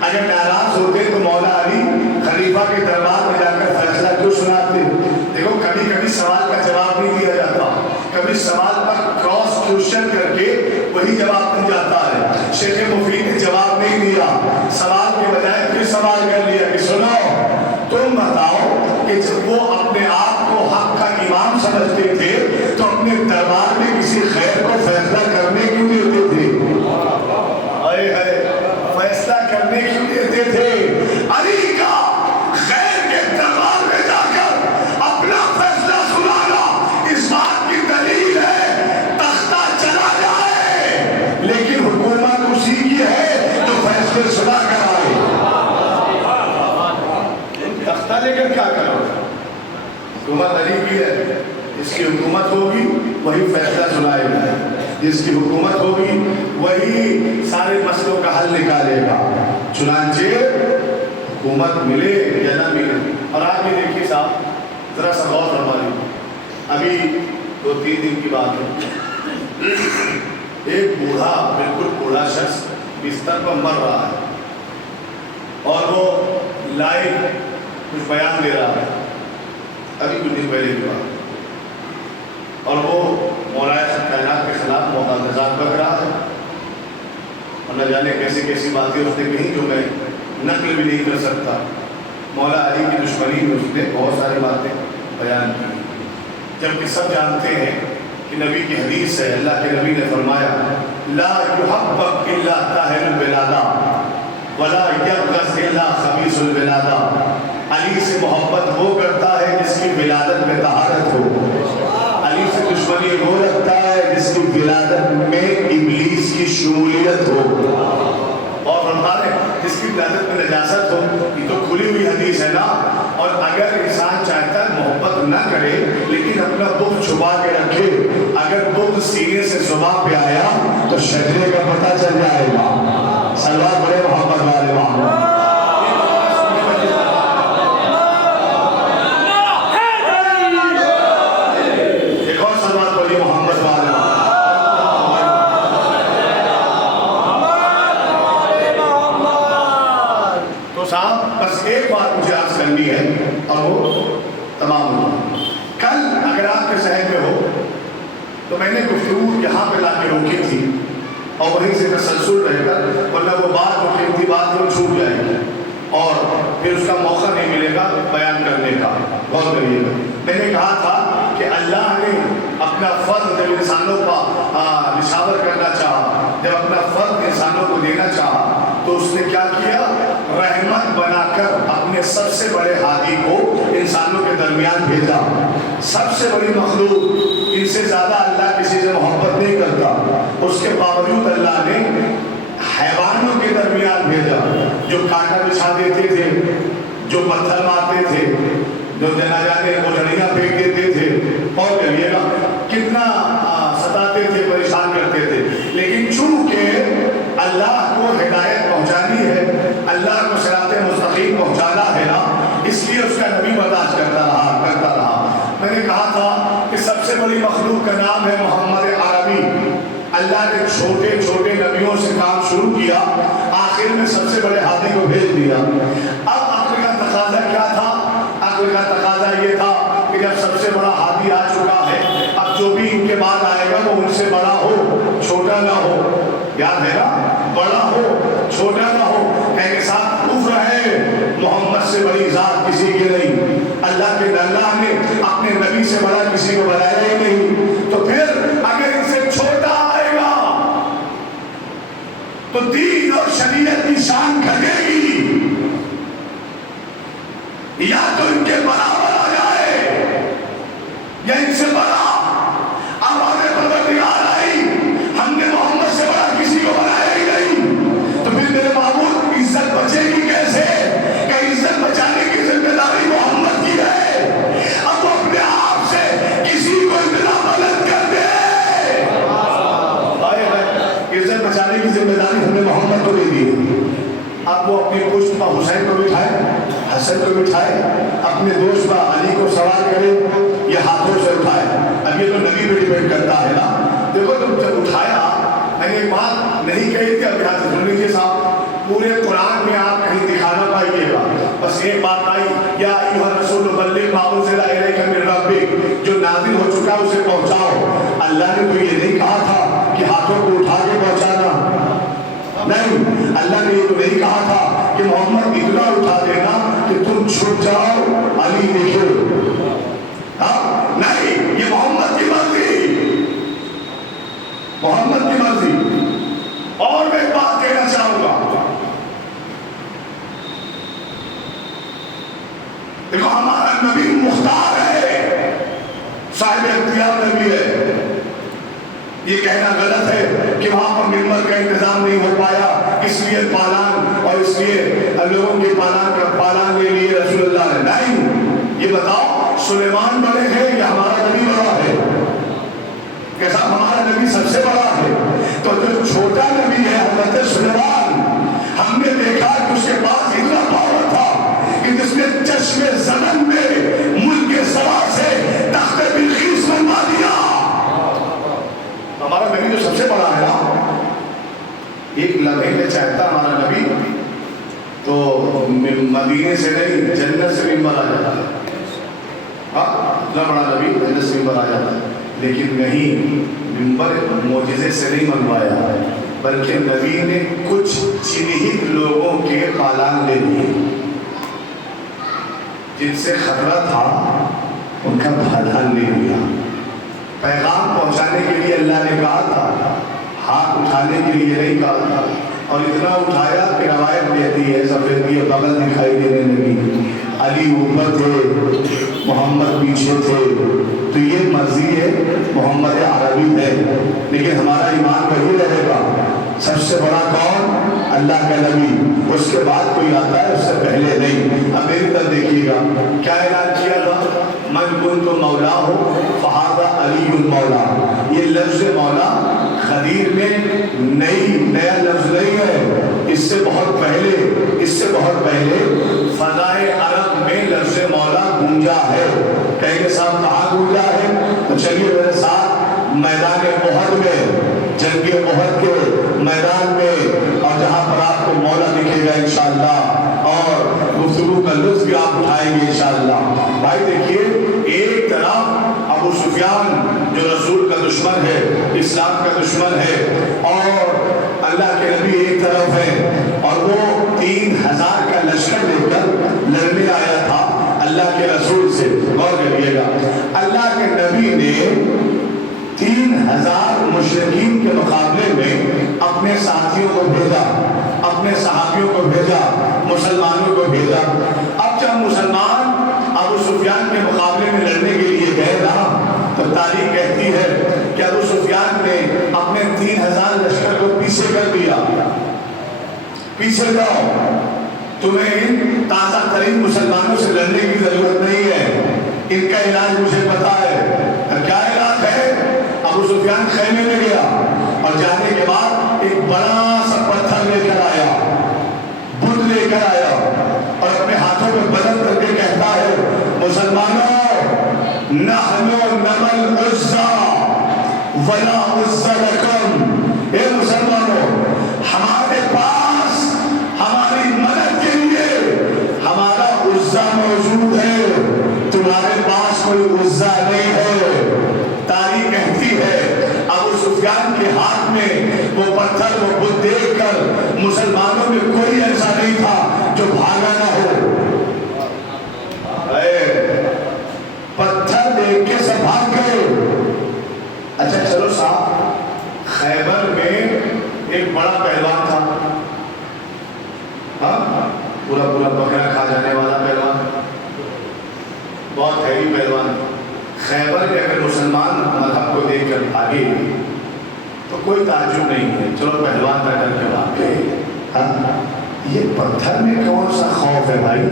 اگر ناراض ہوتے تو مولا علی خلیفہ کے دربار میں جا کر فیصلہ کیوں سناتے؟ دیکھو کبھی کبھی سوال کا جواب نہیں دیا جاتا، کبھی سوال پر کراس کوشچن کر کے وہی جواب بن جاتا ہے. شیخ مفید نے جواب نہیں دیا، سوال کے بجائے پھر سوال کر لیا کہ سنو تم بتاؤ کہ جب وہ اپنے آپ کو حق کا امام سمجھتے تھے تو اپنے دربار میں کسی خیر کو فیصلہ کرنے کیوں دیتے تھے؟ فیصلہ کرنے کیوں دیتے تھے؟ علی کا خیر کے دربار میں جا کر اپنا فیصلہ سنانا اس بات کی دلیل ہے تختہ چلا جائے لیکن حکومت اسی کی ہے جو فیصلے سنا کر آئے. تختہ لے کر کیا کرو؟ حکومت علی کی ہے، جس کی حکومت ہوگی وہی فیصلہ سنائے گا، جس کی حکومت ہوگی وہی سارے مسئلوں کا حل نکالے گا. چنانچہ حکومت ملے یا نہ ملے. اور آپ یہ دیکھیے صاحب ذرا سا غور فرمائیے، ابھی 2-3 دن کی بات ہے، ایک بوڑھا بالکل بوڑھا شخص بستر پر مر رہا ہے اور وہ لائیو کچھ بیان دے رہا ہے، ابھی کچھ دن پہلے کی بات. اور وہ مولانا کائنات کے خلاف مغالطات بک رہا ہے اور نہ جانے کیسی کیسی باتیں اس نے کہیں جو میں نقل بھی نہیں کر سکتا. مولا علی کی دشمنی میں اس نے بہت ساری باتیں بیان کی، جبکہ سب جانتے ہیں کہ نبی کی حدیث ہے، اللہ کے نبی نے فرمایا لا يحبب الا طاہر الولادہ ولا یبغض الا خبیث الولادہ. علی سے محبت وہ کرتا ہے جس کی ولادت میں طہارت ہو. علی سے دشمنی وہ رکھتا ہے جس کی ولادت میں ابلیس کی شمولیت ہو. اور فرماتے ہیں جس کی ولادت میں نجاست ہو. یہ تو کھلی ہوئی حدیث ہے نا. اور اگر انسان چاہتا ہے محبت نہ کرے لیکن اپنا بغض چھپا کے رکھے، اگر بغض سینے سے زبان پہ آیا تو شجرے کا پتہ چل جائے گا. سلوات پڑھے محمد والے محمد. کرنی ہے اور وہ تمام ہو. کل اگر آپ کے ذہن میں ہو تو میں نے گفتگو یہاں پہ لا کے روکی تھی اور وہیں سے تسلسل رہے گا، ورنہ وہ بات جو قیمتی بات وہ چھوٹ جائے گی اور پھر اس کا موقع نہیں ملے گا بیان کرنے کا. غور کریے گا، میں نے کہا تھا کہ اللہ نے اپنا فضل جب انسانوں کا نشاور کرنا چاہا، جب اپنا فضل انسانوں کو دینا چاہا تو اس نے کیا کیا؟ رحمت بنا کر اپنے سب سے بڑے ہادی کو انسانوں کے درمیان بھیجا۔ سب سے بڑی مخلوق، ان سے زیادہ اللہ کسی سے محبت نہیں کرتا، اس کے باوجود اللہ نے حیوانوں کے درمیان بھیجا، جو کانٹا بچھا دیتے تھے، جو پتھر مارتے تھے، جو جناجانے گھوڑیاں پھینک دیتے تھے، اور کہیے گا کتنا ستاتے تھے، پریشان کرتے تھے، لیکن چونکہ اللہ کو ہدایت پہنچانی ہے، اللہ کو صراط مستقیم پہنچانا ہے نا، اس لیے اس کا نبی برداشت کرتا رہا۔ میں نے کہا تھا کہ سب سے بڑی مخلوق کا نام ہے محمد عربی۔ اللہ نے چھوٹے چھوٹے نبیوں سے کام شروع کیا، آخر میں سب سے بڑے ہادی کو بھیج دیا۔ اب عقل کا تقاضا کیا تھا؟ عقل کا تقاضا یہ تھا کہ جب سب سے بڑا ہادی آ چکا ہے، اب جو بھی ان کے بعد آئے گا وہ ان سے بڑا ہو، چھوٹا نہ ہو۔ یاد ہے نا؟ بڑا ہو، چھوٹا نہ ہو، کہ ساتھ کفر ہے، محمد سے بڑی ذات کسی کی نہیں۔ اللہ نے اپنے نبی سے بڑا کسی کو بنایا ہی نہیں، تو پھر اگر ان سے چھوٹا آئے گا تو دین اور شریعت کی شان گھٹے گی، یا تو ان کے برابر آ جائے یا ان سے بڑا۔ اب ہمیں پروردگار آئی، ہم نے محمد سے بڑا کسی کو بنایا ہی نہیں، تو پھر میرے معبود عزت بچے گی کیسے؟ کہ عزت بچانے کی ذمہ داری محمد کی ہے۔ اب وہ اپنے آپ سے کسی کو اتنا بلند کر دے، عزت بچانے کی ذمہ داری ہم نے محمد کو دے دی۔ اب وہ اپنی پشت پر حسین کو بٹھائے، حسن کو بٹھائے، اپنے دوست پر علی کو سوار کرے، یہ ہاتھوں سے اٹھائے۔ اب یہ تو نبی پہ ڈیپینڈ کرتا ہے نا۔ دیکھو تم جب اٹھایا، میں نے ایک بات نہیں کہی تھی، اب یہاں سے سن لیجیے صاحب، پورے قرآن میں آپ کہیں دکھا نہ پائیے گا، بس ایک بات آئی، یا ایھا الرسول بلغ ما انزل الیک من ربک، جو نازل ہو چکا ہے اسے پہنچاؤ۔ اللہ نے تو یہ نہیں کہا تھا کہ ہاتھوں کو اٹھا کے پہنچانا، نہیں، اللہ نے یہ تو نہیں kہا تھا کہ محمد اتنا اٹھا دینا کہ تم چھپ جاؤ، علی دیکھو، نہیں، یہ محمد کی مرضی، محمد کی مرضی۔ اور میں ایک بات کہنا چاہوں گا، دیکھو ہمارا نبی مختار ہے، صاحب اختیار نبی ہے۔ یہ کہنا غلط ہے کہ وہاں پر ممبر کا انتظام نہیں ہو پایا، اس لیے پالان اور اس لیے لوگوں کے پالان لے لیے رسول اللہ نے، نہیں۔ یہ بتاؤ سلیمان بڑے ہیں یا ہمارا نبی بڑا ہے؟ کیسا ہمارا نبی سب سے بڑا ہے، تو جو چھوٹا نبی ہے حضرت سلیمان، ہم نے دیکھا کہ اس کے پاس اتنا پاور تھا کہ جس نے چشم زمن میں ملک سبا سے تخت بلقیس بنوا دیا۔ ہمارا نبی تو سب سے بڑا ہے نا۔ ایک لمحے میں چاہتا ہمارا نبی تو مدینے سے نہیں جنت سے ممبر آ جاتا ہے، ہاں اتنا بڑا نبی جنت سے ممبر آ جاتا ہے، لیکن نہیں، ممبر معجزے سے نہیں منوایا، بلکہ نبی نے کچھ چنہت لوگوں کے پالان لے لیے، جن سے خطرہ تھا ان کا پالان لے لیا۔ پیغام پہنچانے کے لیے اللہ نے کہا تھا، ہاتھ اٹھانے کے لیے نہیں کہا تھا، اور اتنا اٹھایا کہ روایت کہتی ہے سفید کی بغل دکھائی دینے لگی، علی اوپر تھے، محمد پیچھے تھے، تو یہ مرضی ہے، محمد عربی ہے، لیکن ہمارا ایمان وہی رہے گا، سب سے بڑا کون؟ اللہ کا نبی، اس کے بعد کوئی آتا ہے، اس سے پہلے نہیں۔ اب میری طرف دیکھیے گا کیا اعلان کیا تھا، من کنت مولا ہو فہذا علی المولا۔ یہ لفظ مولا خدیر میں نیا لفظ نہیں ہے، اس سے بہت پہلے فضائے عرب میں لفظ مولا گونجا ہے۔ کہیں گے صاحب کہاں گونجا ہے؟ تو چلیے میرے ساتھ میدان احد میں، جنگ احد کے میدان میں، اور جہاں پر آپ کو مولا دکھے گا انشاءاللہ، اور گفتگو کا لطف بھی آپ اٹھائیں گے انشاءاللہ۔ بھائی دیکھیے، ایک طرف ابو سفیان جو رسول کا دشمن ہے، اسلام کا دشمن ہے، اور اللہ کے نبی ایک طرف ہے، اور وہ 3000 کا لشکر لے کر لڑنے آیا تھا اللہ کے رسول سے۔ غور کریے گا، اللہ کے نبی نے 3000 مشرکین کے مقابلے میں اپنے ساتھیوں کو بھیجا، اپنے صحابیوں کو بھیجا، مسلمانوں کو بھیجا۔ اب جب مسلمان ابو سفیان کے مقابلے میں لڑنے کے لیے گئے نا، تو تاریخ کہتی ہے کہ ابو سفیان نے اپنے 3000 لشکر کو پیچھے کر دیا۔ پیچھے جاؤ، تمہیں ان تازہ ترین مسلمانوں سے لڑنے کی ضرورت نہیں ہے، ان کا علاج مجھے پتا ہے۔ کیا علاج ہے؟ ابو سفیان خیمے میں گیا اور جانے کے بعد ایک بڑا سا پتھر لے کر آیا، بت لے کر آیا، اور اپنے ہاتھوں میں بدل کر کے کہتا ہے مسلمانوں نحن نمل عزا ولا عزا لکم، اے مسلمانوں ہمارے پاس ہماری مدد کے لیے ہمارا عزا موجود ہے، تمہارے پاس کوئی عزا نہیں ہے۔ تاریخ کہتی ہے ابو سفیان کے ہاتھ میں وہ پتھر، وہ بت دیکھ کر مسلمانوں میں کوئی ایسا نہیں تھا جو بھاگا نہ ہو۔ پتھر دیکھ کے سب بھاگ گئے۔ اچھا چلو صاحب، خیبر میں ایک بڑا پہلوان تھا، ہاں پورا پورا بکرا کھا جانے والا پہلوان، بہت ہیوی پہلوان۔ خیبر کے اگر مسلمان مذہب کو دیکھ کر بھاگے تو کوئی تعجب نہیں ہے، چلو پہلوان کا ڈر کے بھاگ گئے۔ ہاں یہ پتھر میں کون سا خوف ہے بھائی؟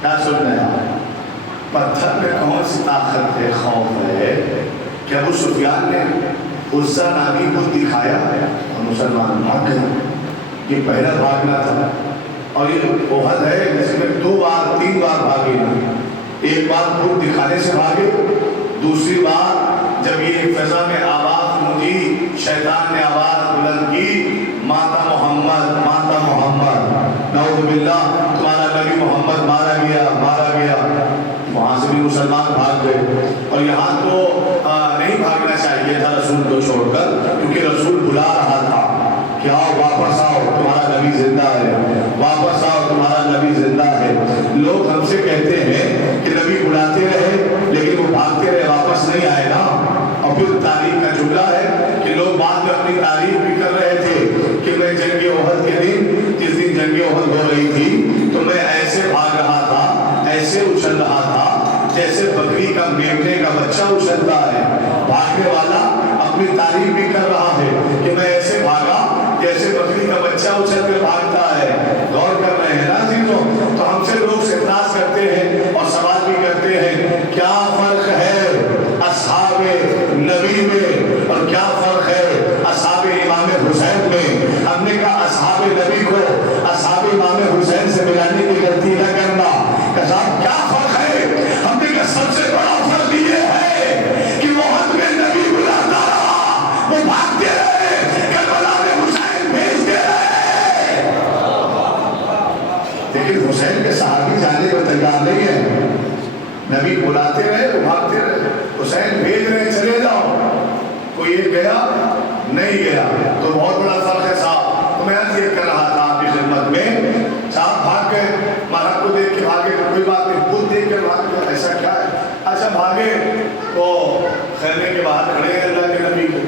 کیا سن رہے ہیں؟ پتھر میں کون سی طاقت ہے، خوف ہے کہ ابو سفیان نے عزا نامی کو دکھایا اور مسلمان بھاگ گئے۔ یہ پہلا بھاگنا تھا، اور یہ احد ہے جس میں 2 بار 3 بار بھاگے، ایک بار خود دکھانے سے بھاگے، دوسری بار جب یہ فضا میں آواز گونجی، شیطان نے آواز بلند کی ماتا محمد ماتا محمد، نعوذ باللہ تمہارا نبی محمد مارا گیا مارا گیا، وہاں سے بھی مسلمان بھاگ گئے۔ اور یہاں تو نہیں بھاگنا چاہیے تھا رسول کو چھوڑ کر، کیونکہ رسول بلا رہا تھا کہ آؤ واپس آؤ تمہارا نبی زندہ ہے، واپس آؤ تمہارا نبی زندہ ہے۔ لوگ ہم سے کہتے ہیں کہ نبی بلاتے رہے لیکن وہ بھاگتے رہے، واپس نہیں آئے نا۔ اور پھر تاریخ کا جملہ ہے کہ لوگ بعد میں اپنی تعریف بھی کر رہے تھے کہ میں جنگ احد کے دن، جس دن جنگ احد ہو رہی تھی، تو میں ایسے بھاگ رہا تھا، ایسے اچھل رہا تھا جیسے بکری کا میمنے کا بچہ اچھلتا ہے۔ بھاگنے والا اپنی تعریف بھی کر رہا ہے کہ میں ایسے بھاگا جیسے بکری کا بچہ اچھل کر بھاگتا ہے۔ غور کر رہے ہیں نا عزیزوں؟ تو ہم سے لوگ اعتراض کرتے ہیں اور سوال بھی کرتے ہیں کیا فرق ہے اصحاب نبی میں اور کیا فرق ہے اصحاب امام حسین میں؟ ہم نے کہا اصحاب نبی کو اصحاب امام حسین سے ملانے کی غلطی نہ کرنا۔ صاحب کیا فرق ہے؟ ہم نے کہا سب سے بڑا فرق یہ ہے کہ محمد میں نبی بلاتا رہا، وہ بھاگتے رہے، کربلا میں حسین بھیجتے رہے، لیکن حسین کے صحابی جانے کو تیار نہیں ہے۔ نبی بلاتے رہے، وہ بھاگتے رہے، حسین بھیج رہے چلے جاؤ، کوئی ایک گیا نہیں گیا، تو بہت بڑا فرق ہے صاحب۔ تو میں یہ کر رہا تھا آپ کی خدمت میں، صاحب بھاگ گئے، مہرب کو دیکھ کے بھاگے تو کوئی بات نہیں، خود دیکھ کر بھاگ گئے، ایسا کیا ہے؟ اچھا بھاگے تو خیمے کے باہر کھڑے ہیں اللہ کے نبی کو،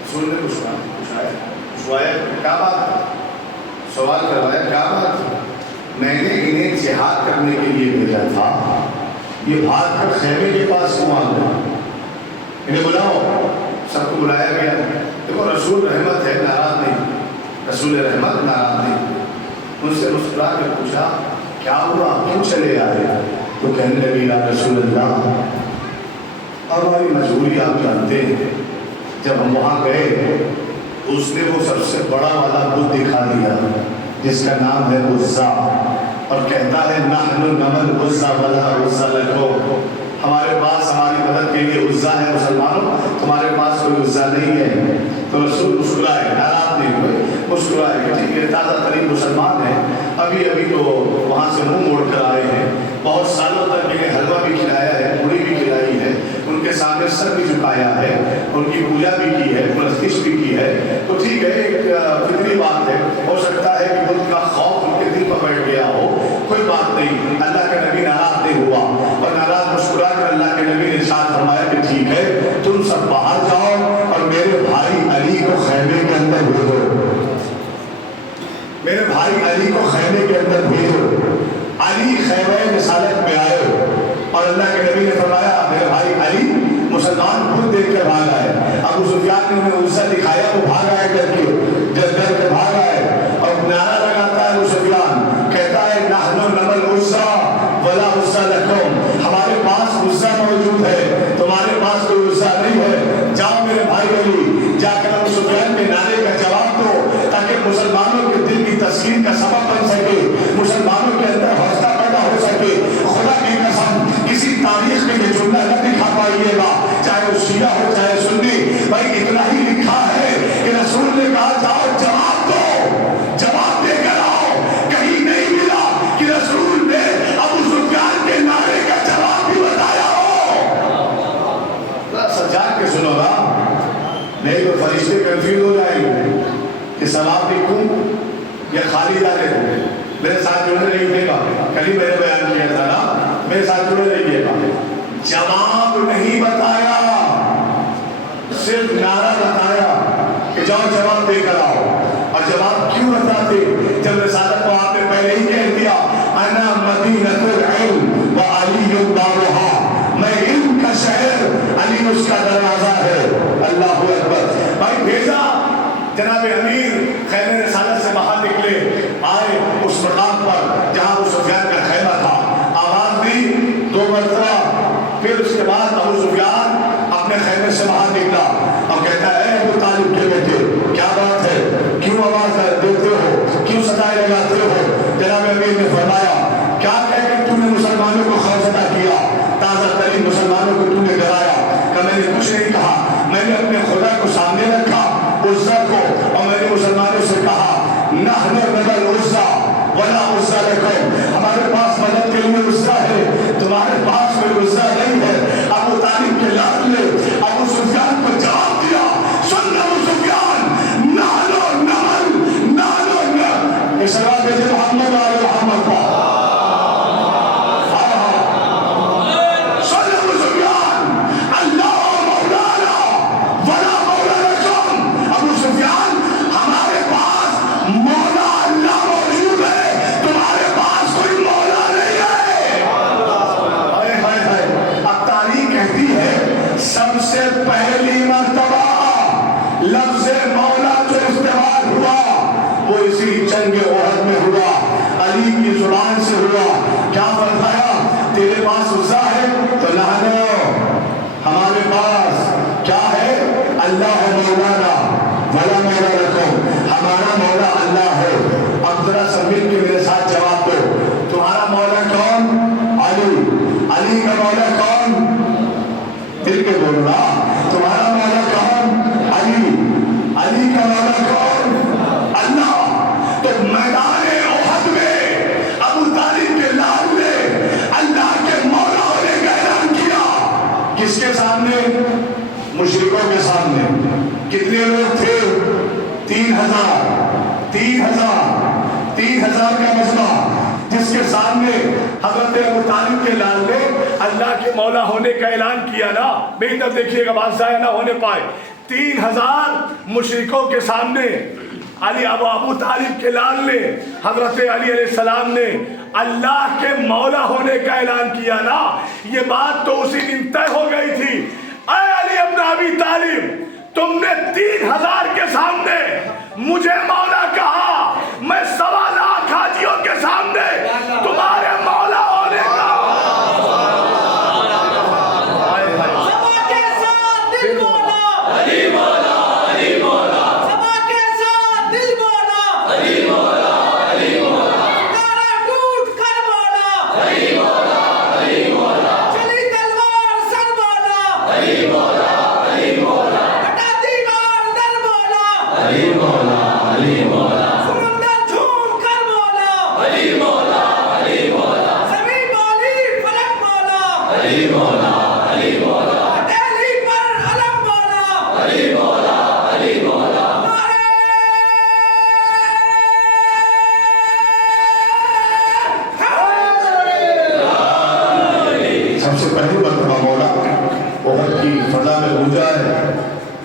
رسول نے پوچھوایا کیا بات، سوال کروایا کیا بات؟ میں نے انہیں جہاد کرنے کے لیے بھیجا تھا، یہ بھاگ کر خیمے کے پاس کیوں آ گئے؟ انہیں بلاؤ، سب کو بلایا گیا۔ دیکھو رسول رحمت ہے، ناراض نہیں، رسول رحمت ناراض نہیں۔ ان سے مسکرا کر پوچھا کیا ہوا، کیوں چلے آئے؟ تو کہنے لگی یا رسول اللہ ہماری مجبوری آپ جانتے ہیں، جب ہم وہاں گئے اس نے وہ سب سے بڑا والا بت دکھا دیا جس کا نام ہے عزا، اور کہتا ہے نحن نمل عزا ولا عزا لکم، ہمارے پاس ہماری مدد کے لیے عزا ہے مسلمانوں، تمہارے پاس کوئی عزا نہیں ہے۔ تو رسول مسکرائے، ناراض نہیں ہوئے، مسکرائے کہ ٹھیک ہے، تازہ ترین مسلمان ہیں، ابھی تو وہاں سے منہ موڑ کر آئے ہیں، بہت سالوں تک انہیں حلوہ بھی کھلایا ہے، پوری بھی کھلائی ہے، ان کے سامنے سر بھی جھکایا ہے، ان کی پوجا بھی کی ہے، پرستش بھی کی ہے، تو ٹھیک ہے، ایک فطری بات ہے، ہو سکتا ہے کہ ان کا خوف ان کے دل پر بیٹھ گیا ہو، کوئی بات نہیں۔ اللہ کا نبی ناراض نہیں ہوا، اور ناراض مسکرا کر اللہ کے نبی نے ارشاد فرمایا کہ ٹھیک ہے، غصہ دکھایا وہ بھاگ آئے کر کے، جب ڈر کے بھاگ آئے اور نعرہ لگاتا ہے ابو سفیان، کہتا ہے نحن نمل غصہ ولا غصہ لکم، ہمارے پاس غصہ موجود ہے، تمہارے پاس کوئی غصہ نہیں ہے، جاؤ میرے بھائی علی جا کر ابو سفیان کے نعرے کا جواب دو تاکہ مسلمانوں کے دل کی تسکین کا سبب بن سکے، مسلمانوں کے اندر حوصلہ پیدا ہو سکے۔ خدا کی قسم کسی تاریخ میں یہ جملہ نہ دکھا پائیے گا، چاہے وہ شیعہ ہو چاہے سنی، بھائی اتنا ہی لکھا ہے کہ رسول نے کہا جاؤ جواب دو، جواب دے کر آؤ۔ کہیں نہیں ملا کہ رسول نے ابو سفیان کے نعرے کا جواب بھی بتایا ہو۔ سجاد کے سنو گا نہیں تو فرشتے کنفیوز ہو جائیں گے کہ سواب لکھوں یا خالی جانے دوں۔ میرے ساتھ جڑے رہیے گا، کل ہی میں نے بیان کیا تھا نا، میرے ساتھ جڑے رہیے گا۔ جواب نہیں بتایا، صرف نعرہ بتایا کہ جاؤ جواب دے کر آؤ۔ اور جواب کیوں بتاتے؟ جب رسالت کو آپ نے پہلے ہی کہہ دیا انا مدینۃ العلم وعلی بابها، میں علم کا شہر، علی اس کا دروازہ ہے۔ اللہ اکبر۔ بھائی بھیجا جناب امیر خیمہ رسالت سے باہر نکلے، آئے اس مقام پر جہاں ابو سفیان کا خیمہ تھا، آواز دی 2 مرتبہ، پھر اس کے بعد ابو سفیان اپنے خیمے سے باہر نکلا اور کہتا ہے اے ابو طالب کے بیٹے کیا بات ہے، کیوں آواز دیتے ہو، کیوں صدائے لگاتے ہو؟ جناب امیر نے فرمایا کیا کہہ کر تو نے مسلمانوں کو خوفزدہ کیا، تازہ ترین مسلمانوں کو تو نے ڈرایا؟ کہ میں نے کچھ نہیں کہا، میں نے اپنے خدا کو سامنے رکھا، عزا کو، اور میں نے مسلمانوں سے کہا نحن نمل عزا ولا عزا لکم، ہمارے پاس مدد کے لیے عزا ہے، تمہارے پاس کوئی عزا نہیں ہے۔ ابو طالب کے لال نے ابو سفیان کو جواب دیا، سن ابو سفیان نحن نمل نحن اسرا بے محمد آل محمد کا سب سے پہلی مرتبہ لفظ مولا جو استعمال ہوا وہ اسی جنگ احد میں ہوا، علی کی زبان سے ہوا۔ کیا فرمایا؟ تیرے پاس عزا ہے تو لہنو، ہمارے پاس کیا ہے؟ اللہ مولانا ولا مولا لکم، ہمارا مولا اللہ ہے۔ اب ذرا سب مل کے میرے ساتھ جواب دو، تمہارا مولا کون؟ علی۔ علی کا مولا کون؟ دل کے بولو نا، تمہارا مولا کون؟ علی۔ علی کا مولا کون؟ اللہ۔ تو میدان احد میں ابو طالب کے لال نے اللہ کے مولا ہونے کا اعلان کیا۔ کس کے سامنے؟ مشرکوں کے سامنے۔ کتنے لوگ تھے؟ 3000 کا مجمع، جس کے سامنے حضرت ابو طالب کے لال نے اللہ کے مولا ہونے کا اعلان کیا نا۔ میری طرف دیکھیے گا، بات ضائع نہ ہونے پائے۔ 3000 مشرکوں کے سامنے ابو طالب کے لال نے، حضرت علی علیہ السلام نے اللہ کے مولا ہونے کا اعلان کیا نا۔ یہ بات تو اسی دن طے ہو گئی تھی۔ اے علی ابن ابی طالب، تم نے 3000 کے سامنے مجھے مولا کہا، میں 1.25 لاکھ حاجیوں کے سامنے تمہارے مولا ہونے کا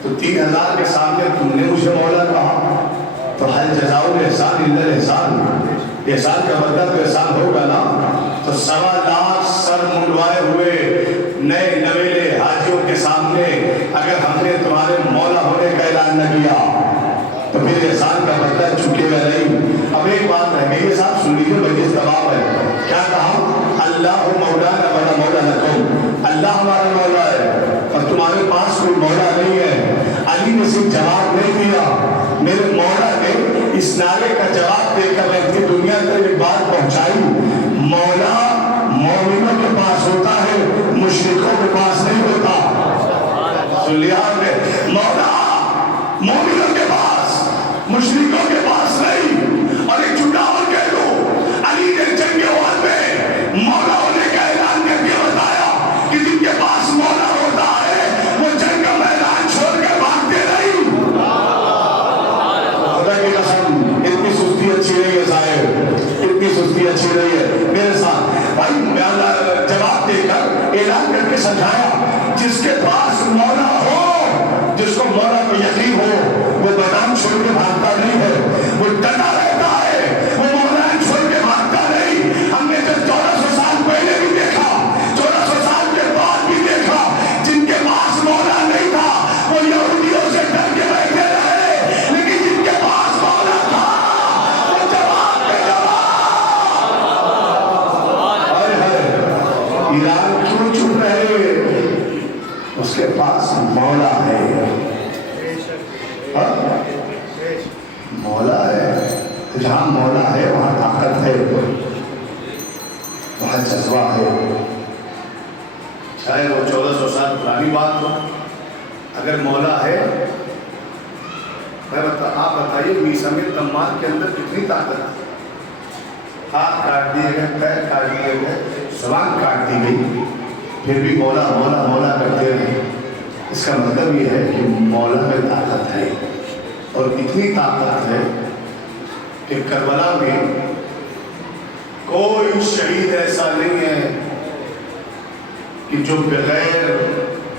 تو 3000 کے سامنے تم نے مجھے مولا کہا، تو حل جزاؤ احسان الا الاحسان، احسان کا بدلہ تو احسان ہوگا نا۔ تو 1.25 لاکھ سر منڈوائے ہوئے نئے نویلے حاجیوں کے سامنے اگر ہم نے تمہارے مولا ہونے کا اعلان احسان نہ کیا تو پھر احسان کا بدلہ چکے گا نہیں۔ اب ایک بات رہ گئی ہے صاحب، سن لیجیے، مجلس تمام ہے۔ کیا کہا؟ اللہ مولانا ولا مولا لکم، اللہ ہمارا مولا ہے اور تمہارے پاس کوئی مولا نہیں ہے۔ علی نے صرف جواب نہیں دیا، میرے مولا نے اس نعرے کا جواب دے کر رہتی دنیا تک ایک بات پہنچائی، مولا مومنوں کے پاس ہوتا ہے، مشرکوں کے پاس نہیں ہوتا۔ سن لیا آپ نے؟ مولا مومنوں کے پاس، مشرکوں کے پاس نہیں۔ اور ایک جھوٹا اور کہہ دو، علی نے جنگ احد میں مولا ہونے کا اعلان کر کے بتایا کہ جن کے پاس مولا ہوتا ہے وہ جنگ کا میدان چھوڑ کر بھاگتے نہیں۔ خدا کی قسم اتنی سستی اچھی نہیں ہے صاحب، اتنی سستی اچھی نہیں ہے میرے ساتھ بھائی۔ جواب دے کر اعلان کر کے سمجھایا، جس کے پاس مولا ہو، جس کو مولا کو یقین ہو، وہ میدان چھوڑ کے بھاگتا نہیں ہے، وہ ڈٹا رہتا ہے، وہ میدان چھوڑ کے بھاگتا نہیں۔ ہم نے جب 1400 سال پہلے بھی دیکھا، 1400 سال کے بعد بھی دیکھا، جن کے پاس مولا نہیں تھا وہ یہودیوں سے ڈر کے بیٹھے رہے، لیکن جن کے پاس مولا تھا وہ جواب پہ جواب۔ ایران کیوں چپ رہے؟ اس کے پاس مولا ہے، مولا ہے۔ جہاں مولا ہے وہاں طاقت ہے، وہاں جذبہ ہے، چاہے وہ 1400 سال پرانی بات ہو۔ اگر مولا ہے، آپ بتائیے میثم تمام کے اندر کتنی طاقت ہے؟ ہاتھ کاٹ دیے گئے، پیر کاٹ دیے گئے، زبان کاٹ دی گئی، پھر بھی مولا مولا مولا کرتے رہے۔ اس کا مطلب یہ ہے کہ مولا میں طاقت ہے، اور اتنی طاقت ہے کہ کربلا میں کوئی شہید ایسا نہیں ہے کہ جو بغیر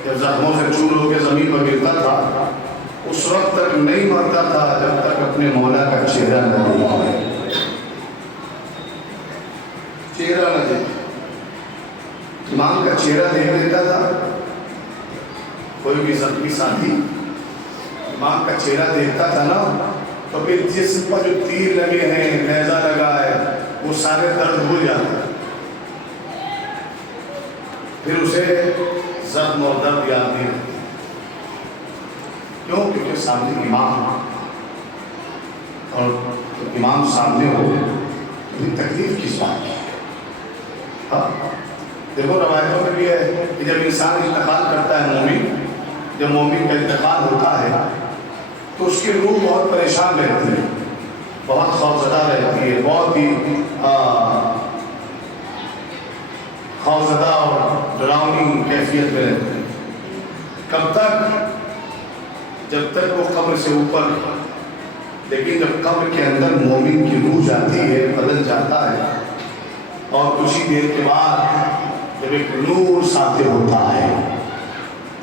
جب زخموں سے چور ہو کے زمین پر گرتا تھا اس وقت تک نہیں مرتا تھا جب تک اپنے مولا کا چہرہ نہ دیکھے، چہرہ نہ دیکھے۔ امام کا چہرہ دیکھ لیتا تھا کوئی بھی زخمی ساتھی، امام کا چہرہ دیکھتا تھا نا تو پھر جسم پر جو تیر لگے ہیں، نیزہ لگا ہے، وہ سارے درد بھول جاتے ہیں، پھر اسے زخم اور درد یاد نہیں رہتے۔ کیوں؟ کیونکہ سامنے امام، اور امام سامنے ہو تو تکلیف کس بات کی ہے؟ ہاں دیکھو روایتوں میں بھی ہے کہ جب انسان انتقال کرتا ہے، مومن جب مومن کا انتقال ہوتا ہے تو اس کی روح بہت پریشان رہتی ہے، بہت خوفزدہ رہتی ہے، بہت ہی خوفزدہ اور ڈراؤنی کیفیت میں رہتی ہے۔ کب تک؟ جب تک وہ قبر سے اوپر، لیکن جب قبر کے اندر مومن کی روح جاتی ہے، بدل جاتا ہے، اور کچھ ہی دیر کے بعد جب ایک نور ساتھ ہوتا ہے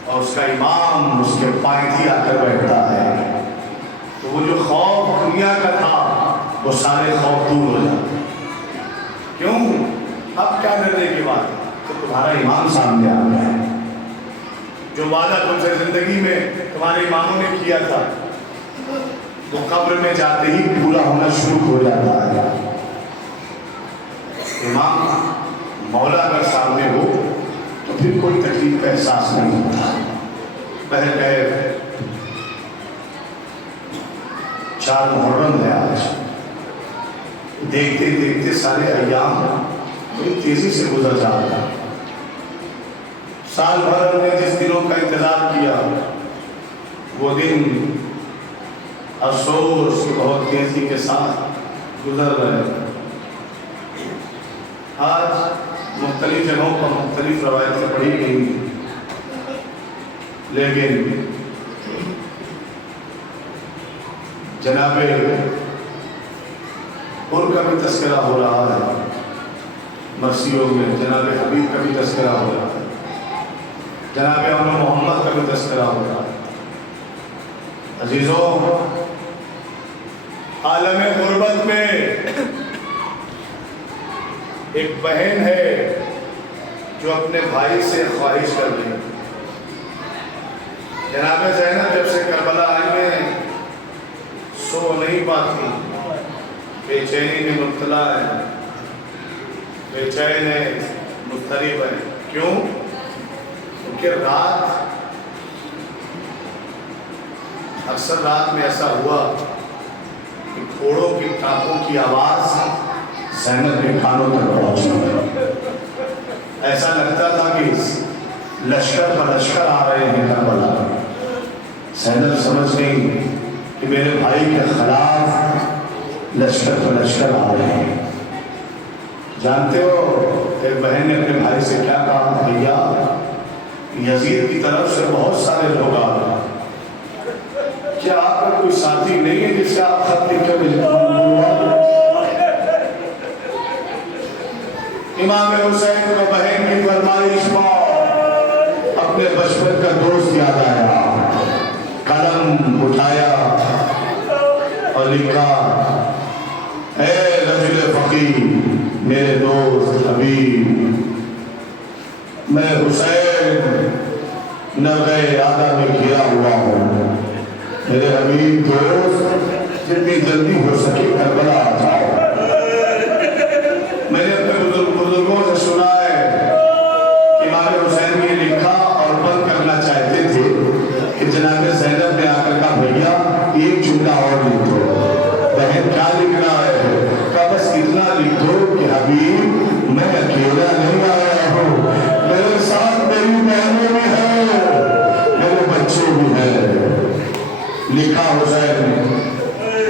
اور اس کا امام اس کے پائیں آ کر بیٹھتا ہے تو وہ جو خوف دنیا کا تھا وہ سارے خوف دور ہو جاتے ہیں۔ کیوں؟ اب کیا ڈرنے کی بات ہے؟ تو تمہارا امام سامنے آ گیا ہے، جو وعدہ تم سے زندگی میں تمہارے اماموں نے کیا تھا وہ قبر میں جاتے ہی پورا ہونا شروع ہو جاتا ہے۔ امام مولا اگر سامنے ہو تو پھر کوئی تکلیف کا احساس نہیں ہوتا۔ بہرکیف 4 محرم ہے آج، دیکھتے دیکھتے سارے ایام بڑی تیزی سے گزر جاتا ہے۔ سال بھر ہم نے جس دنوں کا انتظار کیا وہ دن افسوس بہت تیزی کے ساتھ گزر رہے ہیں۔ آج مختلف جگہوں پر مختلف روایتیں پڑھی گئی ہیں، لیکن جناب ان کا بھی تذکرہ ہو رہا ہے، مرثیوں میں جناب حبیب کا بھی تذکرہ ہو رہا ہے، جناب امن محمد کا بھی تذکرہ ہو رہا ہے۔ عزیزوں، عالم غربت میں ایک بہن ہے جو اپنے بھائی سے خواہش کر رہی ہے۔ جناب زینب جب سے کربلا آئی ہیں بات کی، بے چینی میں مبتلا ہے، بے چین ہے، مضطرب ہے۔ کیوں؟ کیونکہ رات، اکثر رات میں ایسا ہوا کہ گھوڑوں کی ٹانکوں کی آواز زینب کے کانوں تک پہنچی۔ ایسا لگتا تھا کہ لشکر پر لشکر آ رہے ہیں کربلا۔ زینب سمجھ گئی کہ میرے بھائی کے خلاف لشکر پر لشکر آ رہے ہیں۔ جانتے ہو ایک بہن نے اپنے بھائی سے کیا کہا؟ بھیا یزید کی طرف سے بہت سارے لوگ آ رہے ہیں، کیا آپ کا کوئی ساتھی نہیں ہے جس سے آپ خط لکھ کر امام حسین کو بہن کی فرمائش پر اپنے بچپن کا دوست یاد آیا، قلم اٹھایا اور لکھا، اے رجل فقیر، میرے دوست حبیب، میں حسین نغے آدھا میں گھرا ہوا ہوں، میرے حبیب دوست جتنی جلدی ہو سکے کربلا آ جاؤ۔ میں نے اپنے بزرگوں سے سنا ہے کہ امام حسین نے لکھا اور بند کرنا چاہتے تھے کہ جناب زینب نے آ کر کہا بھیا ایک جملہ اور لکھ دو۔ بہن کیا لکھنا ہے؟ کہا بس اتنا لکھ دو کہ حبیب میں اکیلا نہیں آیا ہوں، میرے ساتھ میری بہنیں بھی ہیں، میرے بچے بھی ہیں۔ لکھا حسین نے،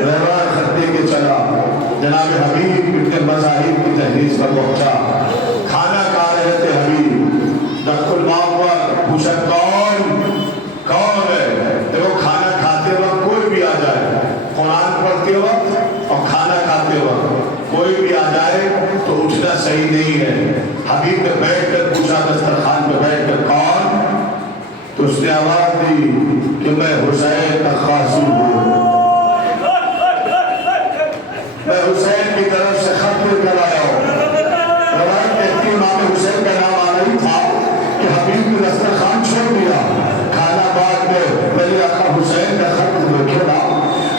رہبر خطے کے چلا، جناب حبیب ابن مذاہب کی تحریر پر پہنچا، کھانا کھا رہے تھے حبیب، دخل الباب پر پوچھا کون ہے؟ دیکھو کھانا کھاتے وقت کوئی بھی آ جائے، قرآن پڑھتے وقت اور کھانا کھاتے وقت کوئی بھی آ جائے تو اٹھنا صحیح نہیں ہے۔ حبیب نے بیٹھ کر پوچھا دسترخوان پہ بیٹھ کر کون؟ تو اس نے آواز دی کہ میں حسین کا قاسم ہوں، میں حسین کی طرف سے خط لے کر آیا ہوں۔ روایت کہتی ہے امام حسین کا نام آنا ہی تھا کہ حبیب نے دسترخوان چھوڑ دیا، کھانا بعد میں میرے آقا حسین کا خط کھولا،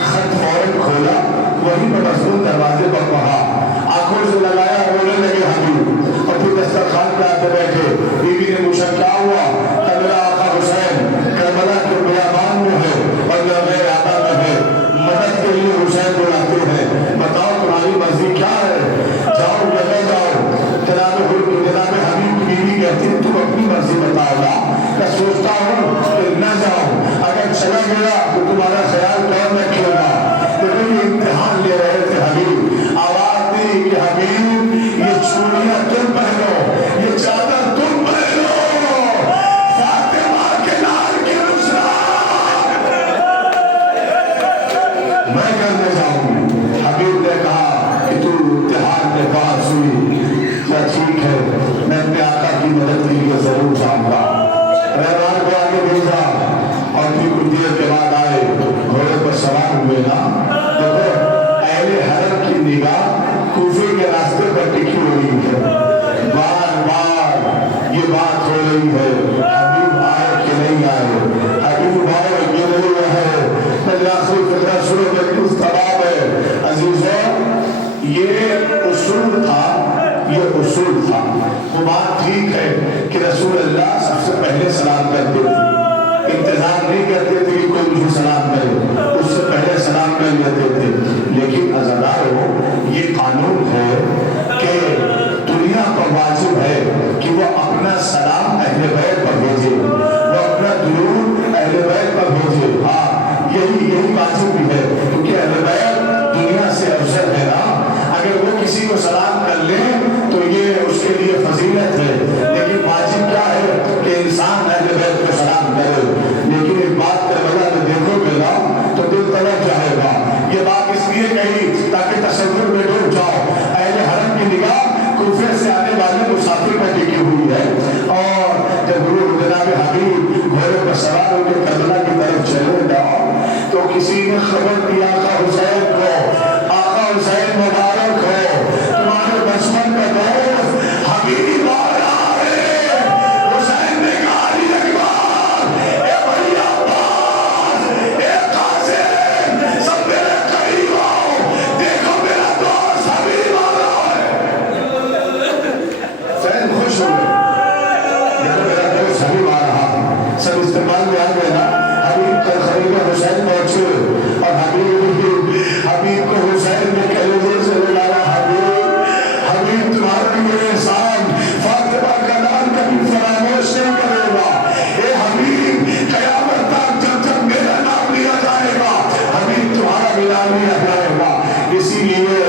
خط فوراً کھولا، وہیں پر رسول دروازے پر پڑھا، آنکھوں سے لگایا، رونے لگے حبیب، اور پھر دسترخوان پہ آتے بیٹھے۔ بیوی نے پوچھا کیا ہوا؟ کہ میرا آقا حسین کربلا کے بیابان میں ہے اور نغے آدھا میں ہے، مدد کے لیے حسین بلاتے ہیں، بتاؤ تمہاری مرضی کیا ہے؟ جاؤ لگے جاؤ۔ جناب حبیب کی بیوی کہتی ہے تم اپنی مرضی بتاؤ گا، میں سوچتا ہوں کہ نہ جاؤں، اگر چلا گیا تو تمہارا خیال کون رکھے گا؟ لیکن یہ امتحان لے رہے تھے حبیب، آواز دی کہ حبیب یہ چوڑیاں تم پہنو، یہ چادر تم پہنو، فاطمہ کے لال کی نصرت میں کرنے جاؤں۔ حبیب نے کہا کہ تو امتحان میں پاس ہوئی، کیا ٹھیک ہے، میں اپنے آقا کی مدد کے لیے ضرور جاؤں گا۔ رہبر کو آگے بھیجا اور پھر کچھ دیر کے بعد آئے، گھوڑے پر سوار ہوئے نا۔ دیکھو اہل حرم کی نگاہ کوفے کے راستے پر ٹکی ہوئی ہے، بار بار یہ بات ہو رہی ہے حبیب آئے کہ نہیں آئے، حبیب آئے کہ نہیں آئے۔ میں آخری فکرہ شروع میں کس طرح ہے عزیزوں، یہ اصول تھا، یہ اصول تھا۔ وہ بات ٹھیک ہے کہ رسول اللہ سب سے پہلے سلام کرتے تھے، انتظار نہیں کرتے تھے کہ کوئی مجھے سلام کرے، اس سے پہلے سلام کر لیتے تھے۔ لیکن عزیزانو یہ قانون ہے کہ دنیا پر واجب ہے کہ وہ اپنا سلام اہل بیت پر بھیجے، وہ اپنا درود اہل بیت پر بھیجے۔ ہاں یہی واجب بھی ہے کیونکہ اہل بیت دنیا سے افضل ہے نا۔ اگر وہ کسی کو سلام کر لے تو یہ اس کے لیے فضیلت ہے، لیکن واجب کیا ہے کہ انسان اہل بیت کو سلام کرے۔ لیکن ایک بات کربلا میں دیکھو گے نا تو دل تڑپ جائے گا۔ یہ بات اس لیے کہی تاکہ تصور میں ڈوب جاؤ، اہل حرم کی نگاہ کوفے سے آنے والے مسافر پر ٹکی ہوئی ہے، اور جب جناب حبیب گھوڑے پر سوار ہو کے کربلا کی طرف چلے نا تو کسی نے خبر دیا آقا حسین کو، آقا حسین مبارک ہو، تمہارے بچپن کا دوست حبیب آ رہا ہے۔ حسین نے کہا علی اکبر، اے بھائی عباس، اے قاسم، سب میرے قریب آؤ۔ نہیں جائے گا. اسی لیے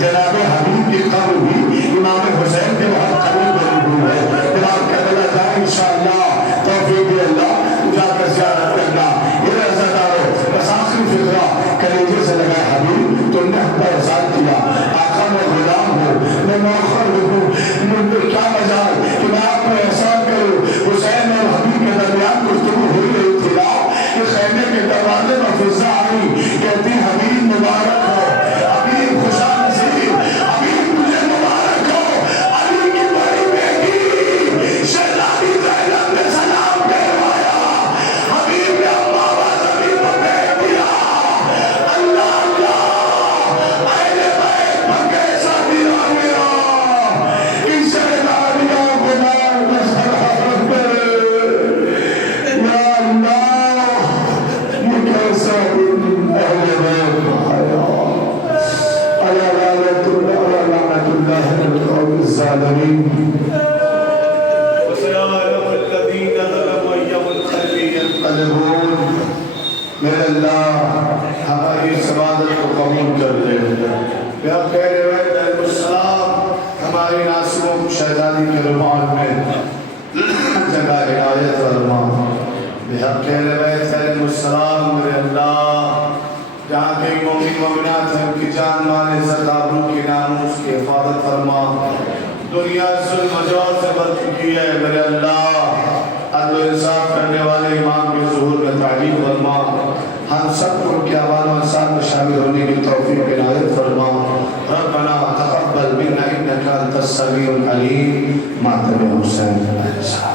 جناب حبیب کی قبر بھی امام حسین کے بہت قریب بنی ہوئی ہے. جناب کربلا جائیں انشاءاللہ توفیق دے اللہ جا کر زیارت کرنا. یہ عزادارو بس آخری فکرہ کلیجے سے لگا حبیب تم نے ہم پر احسان کیا. آقا میں غلام ہوں, میں مؤخر ہوں, مجھے کیا مجال کہ میں آپ پر احسان کروں. حسین اور حبیب کے درمیان گفتگو ہوئی رہی تھی نا کہ خیمے کے دروازے میں فضا آئی کہتی حبیب مبارک ہو, حبیب خوشا نصیب, حبیب تجھے مبارک ہو. علی کی بڑی بیٹی شہزادی زینب نے سلام کہوایا, حبیب نے اما زمین پر بیٹھ دیا. اللہ اللہ اہل بیت پر کیسا دیا میرا ان شہزادیوں کو نام میں سلام کرے. یا اللہ یہ کیسا دن اہل بیت آیا. علی لعنت اللہ علی القوم الظالمین. وسيعلم الذين ظلموا أي منقلب ينقلبون. میرے اللہ ہماری اس عبادت کو قبول کر لے. یا خیر بیت علیہ السلام ہماری ناصروں شہزادی کے رومان میں جگہ عنایت فرما. بحق اہل بیت علیہ السلام میرے اللہ جہاں کے مومن مومنات ہیں ان کی جان مال عزت آبرو کی ناموس کی حفاظت فرما. دنیا ظلم و جور سے بر چکی ہے میرے اللہ. عدل و انصاف کرنے والے امام کے ظہور میں تعلیم فرما. ہم سب کو ان کے اعمال و انصار میں شامل ہونے کی توفیق عنایت فرما. ربنا تقبل منا انك انت السميع العليم. ماتم حسین.